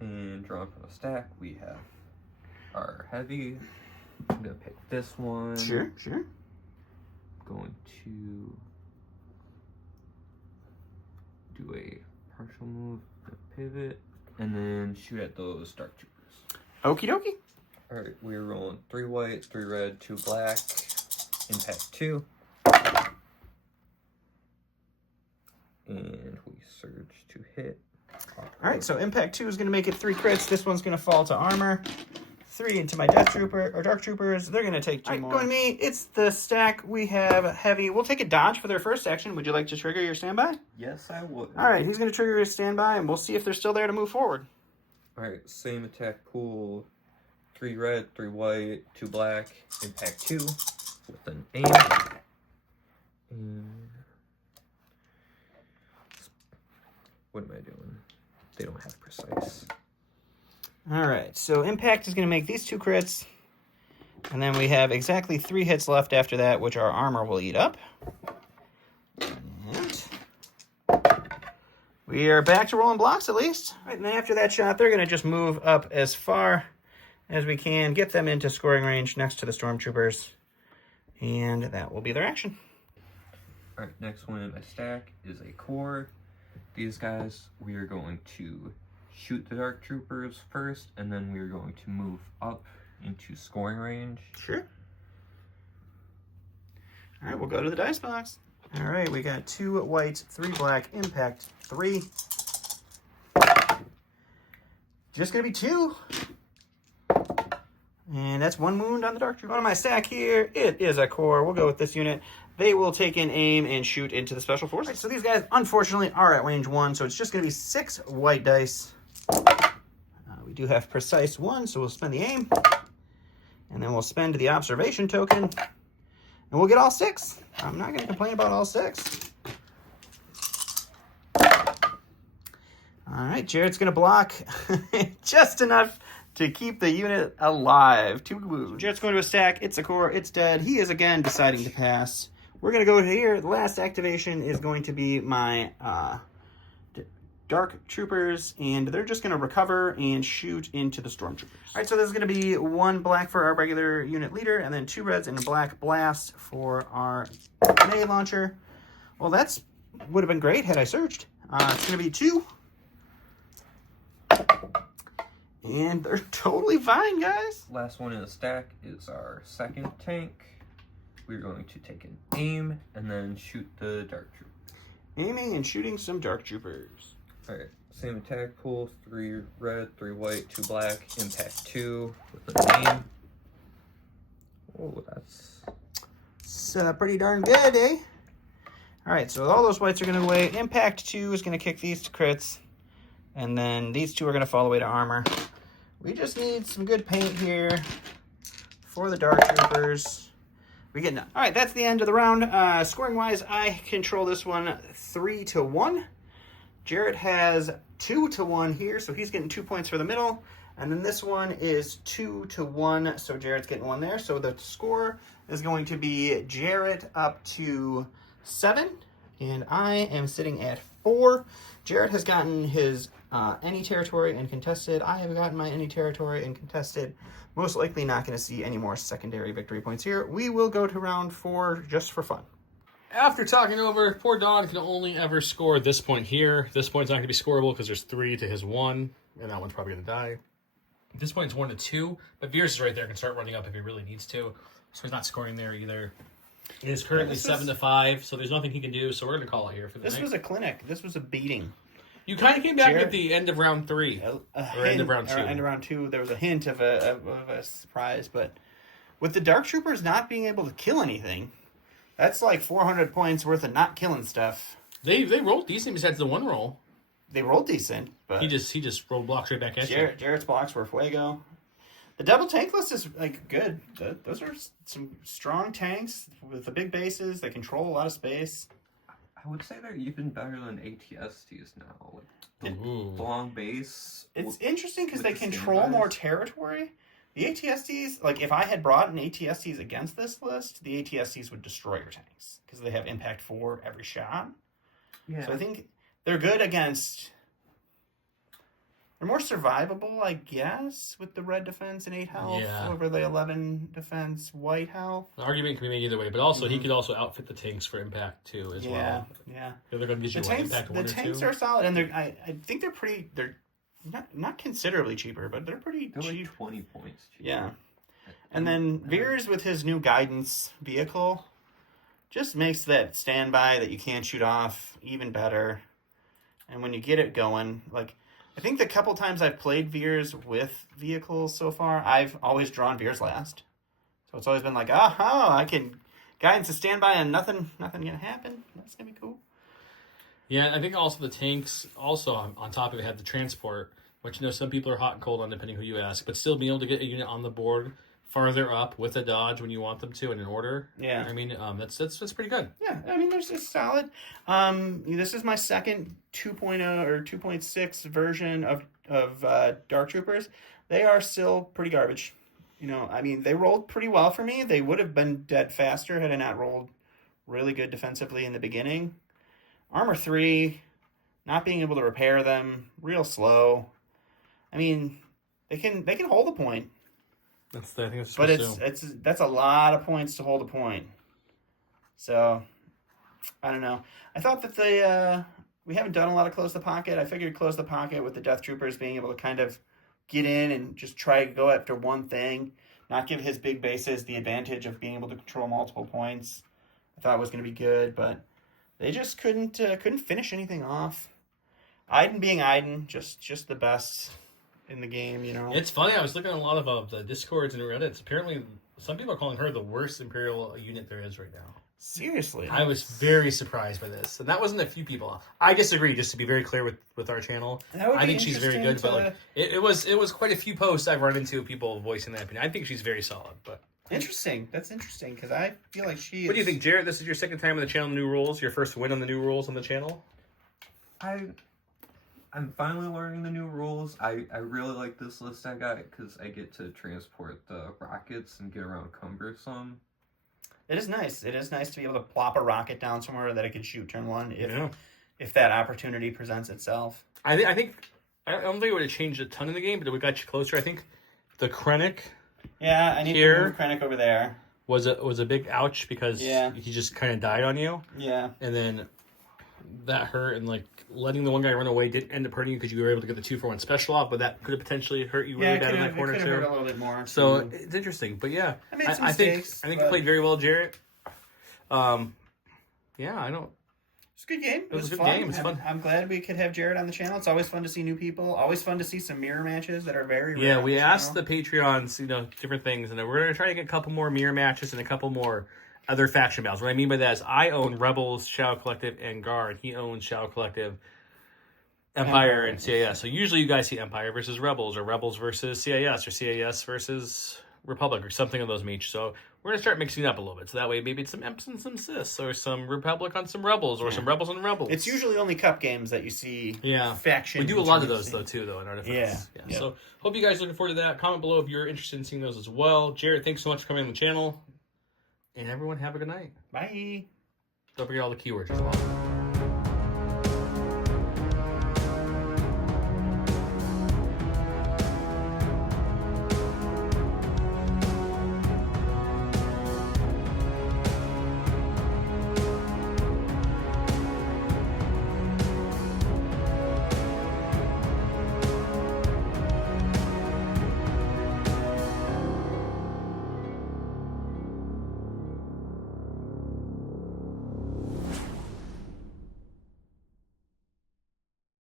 And drawn from the stack, we have our heavy. I'm going to pick this one. Sure. Going to do a partial move, a pivot, and then shoot at those Dark Troopers. Okie dokie. Alright, we're rolling 3 white, 3 red, 2 black, impact 2. And we surge to hit. All right, so Impact 2 is going to make it 3 crits. This one's going to fall to armor. 3 into my Death Trooper, or Dark Troopers. They're going to take 2 more. Going to me, it's the stack. We have Heavy. We'll take a dodge for their first action. Would you like to trigger your standby? Yes, I would. All right, he's going to trigger his standby, and we'll see if they're still there to move forward. All right, same attack pool. 3 red, 3 white, 2 black. Impact 2 with an aim. And what am I doing? They don't have precise. All right, so Impact is going to make these 2 crits. And then we have exactly 3 hits left after that, which our armor will eat up. And we are back to rolling blocks at least. All right, and then after that shot, they're going to just move up as far as we can, get them into scoring range next to the Stormtroopers. And that will be their action. All right, next one in my stack is a core. These guys, we are going to shoot the Dark Troopers first, and then we are going to move up into scoring range. Sure. All right, we'll go to the dice box. All right, we got 2 white, 3 black, Impact 3. Just gonna be 2. And that's 1 wound on the Dark Trooper. On my stack here, it is a core. We'll go with this unit. They will take an aim and shoot into the Special Forces. Right, so these guys, unfortunately, are at range 1, so it's just going to be 6 white dice. We do have precise 1, so we'll spend the aim. And then we'll spend the observation token. And we'll get all 6. I'm not going to complain about all 6. All right, Jarret's going to block just enough to keep the unit alive. 2 wounds. Jarret's going to a stack. It's a core. It's dead. He is again deciding to pass. We're going to go here. The last activation is going to be my Dark Troopers, and they're just going to recover and shoot into the Stormtroopers. All right, so there's going to be 1 black for our regular unit leader, and then 2 reds and a black blast for our grenade launcher. Well, that's would have been great had I searched. It's going to be 2. And they're totally fine, guys. Last one in the stack is our second tank. We're going to take an aim and then shoot the Dark Trooper. Aiming and shooting some Dark Troopers. Alright, same attack pool. 3 red, 3 white, 2 black. Impact 2 with an aim. Oh, that's pretty darn good, eh? Alright, so all those whites are going to go away. Impact 2 is going to kick these to crits. And then these 2 are going to fall away to armor. We just need some good paint here for the Dark Troopers. We get none. All right, that's the end of the round. Scoring-wise, I control this one 3-1. Jarret has 2-1 here, so he's getting 2 points for the middle. And then this one is 2-1, so Jarret's getting 1 there. So the score is going to be Jarret up to 7, and I am sitting at 4. Jarret has gotten his any territory and contested. I have gotten my any territory and contested. Most likely not going to see any more secondary victory points here. We will go to round 4 just for fun. After talking over, poor Don can only ever score this point here. This point's not going to be scoreable because there's 3 to his 1, and that one's probably going to die. This point's 1-2, but Veers is right there, can start running up if he really needs to. So he's not scoring there either. It is currently 7-5, so there's nothing he can do, so we're going to call it here for the This night. was a clinic. This was a beating. You kind of came back Jarret, at the end of round 3. End of round 2. End of round 2, there was a hint of a surprise, but with the Dark Troopers not being able to kill anything, that's like 400 points worth of not killing stuff. They rolled decent besides the 1 roll. They rolled decent, but He just rolled blocks right back at you. Jarret's blocks were fuego. The double tank list is like good. Those are some strong tanks with the big bases. They control a lot of space. I would say they're even better than ATSTs now. Like the Ooh. long base. It's interesting because with they the control standbys. more territory. The ATSTs, like if I had brought an ATSTs against this list, the ATSTs would destroy your tanks because they have impact 4 every shot. Yeah. So I think they're good against. They're more survivable, I guess, with the red defense and 8 health Yeah. over the 11 defense white health. The argument can be made either way, but also he could also outfit the tanks for impact too as well. Yeah. They're going to get you The what, tanks, impact 1 the or tanks 2. are solid, and I think they're pretty. They're not considerably cheaper, but they're pretty They're cheap. like 20 points cheaper. Yeah. And then Veers with his new guidance vehicle just makes that standby that you can't shoot off even better. And when you get it going, like I think the couple times I've played Veers with vehicles so far, I've always drawn Veers last. So it's always been like, I can guidance to stand by and nothing gonna happen. That's gonna be cool. Yeah, I think also the tanks, also on top of it, have the transport, which some people are hot and cold on depending who you ask, but still being able to get a unit on the board farther up with a dodge when you want them to in an order. Yeah. I mean, that's pretty good. Yeah, I mean, it's solid. This is my second 2.0 or 2.6 version of Dark Troopers. They are still pretty garbage. I mean, they rolled pretty well for me. They would have been dead faster had I not rolled really good defensively in the beginning. Armor 3, not being able to repair them, real slow. I mean, they can hold a point. I think that's But that's a lot of points to hold a point. So I don't know. I thought that we haven't done a lot of close the pocket. I figured close the pocket with the Death Troopers being able to kind of get in and just try to go after one thing, not give his big bases the advantage of being able to control multiple points. I thought it was going to be good, but they just couldn't finish anything off. Iden being Iden, just the best in the game, It's funny, I was looking at a lot of the Discords and Reddits. Apparently, some people are calling her the worst Imperial unit there is right now. Seriously. I was very surprised by this. And that wasn't a few people. I disagree, just to be very clear with our channel. I think she's very good, but like it was quite a few posts I've run into people voicing that opinion. I think she's very solid, but interesting. That's interesting, because I feel like she is... What do you think, Jarret? This is your second time on the channel, New Rules? Your first win on the New Rules on the channel? I'm finally learning the new rules. I really like this list I got because I get to transport the rockets and get around cumbersome. It is nice. It is nice to be able to plop a rocket down somewhere that it can shoot turn one if that opportunity presents itself. I don't think it would have changed a ton in the game, but it got you closer. I think the Krennic. Yeah, I need to move Krennic over there. Was a big ouch because he just kind of died on you. Yeah, and then that hurt, and like letting the one guy run away didn't end up hurting you because you were able to get the 2-for-1 special off, but that could have potentially hurt you really bad in that corner too. Hurt a little bit more. So it's interesting, but yeah, I think you played very well, Jarret. It's a good game. It was a good fun. game. It was fun. I'm glad we could have Jarret on the channel. It's always fun to see new people. Always fun to see some mirror matches that are very rare. Yeah, we asked the Patreons, different things, and we're gonna try to get a couple more mirror matches and a couple more other faction battles. What I mean by that is I own Rebels, Shadow Collective, and Guard. He owns Shadow Collective, Empire, and CIS. So usually you guys see Empire versus Rebels, or Rebels versus CIS, or CIS versus Republic, or something of those meats. So we're going to start mixing it up a little bit. So that way maybe it's some Emps and some Cis, or some Republic on some Rebels, or some Rebels on Rebels. It's usually only cup games that you see faction. We do a lot of those, though, too, though, in our defense. Yeah. So hope you guys are looking forward to that. Comment below if you're interested in seeing those as well. Jarret, thanks so much for coming on the channel. And everyone, have a good night. Bye. Don't forget all the keywords as well.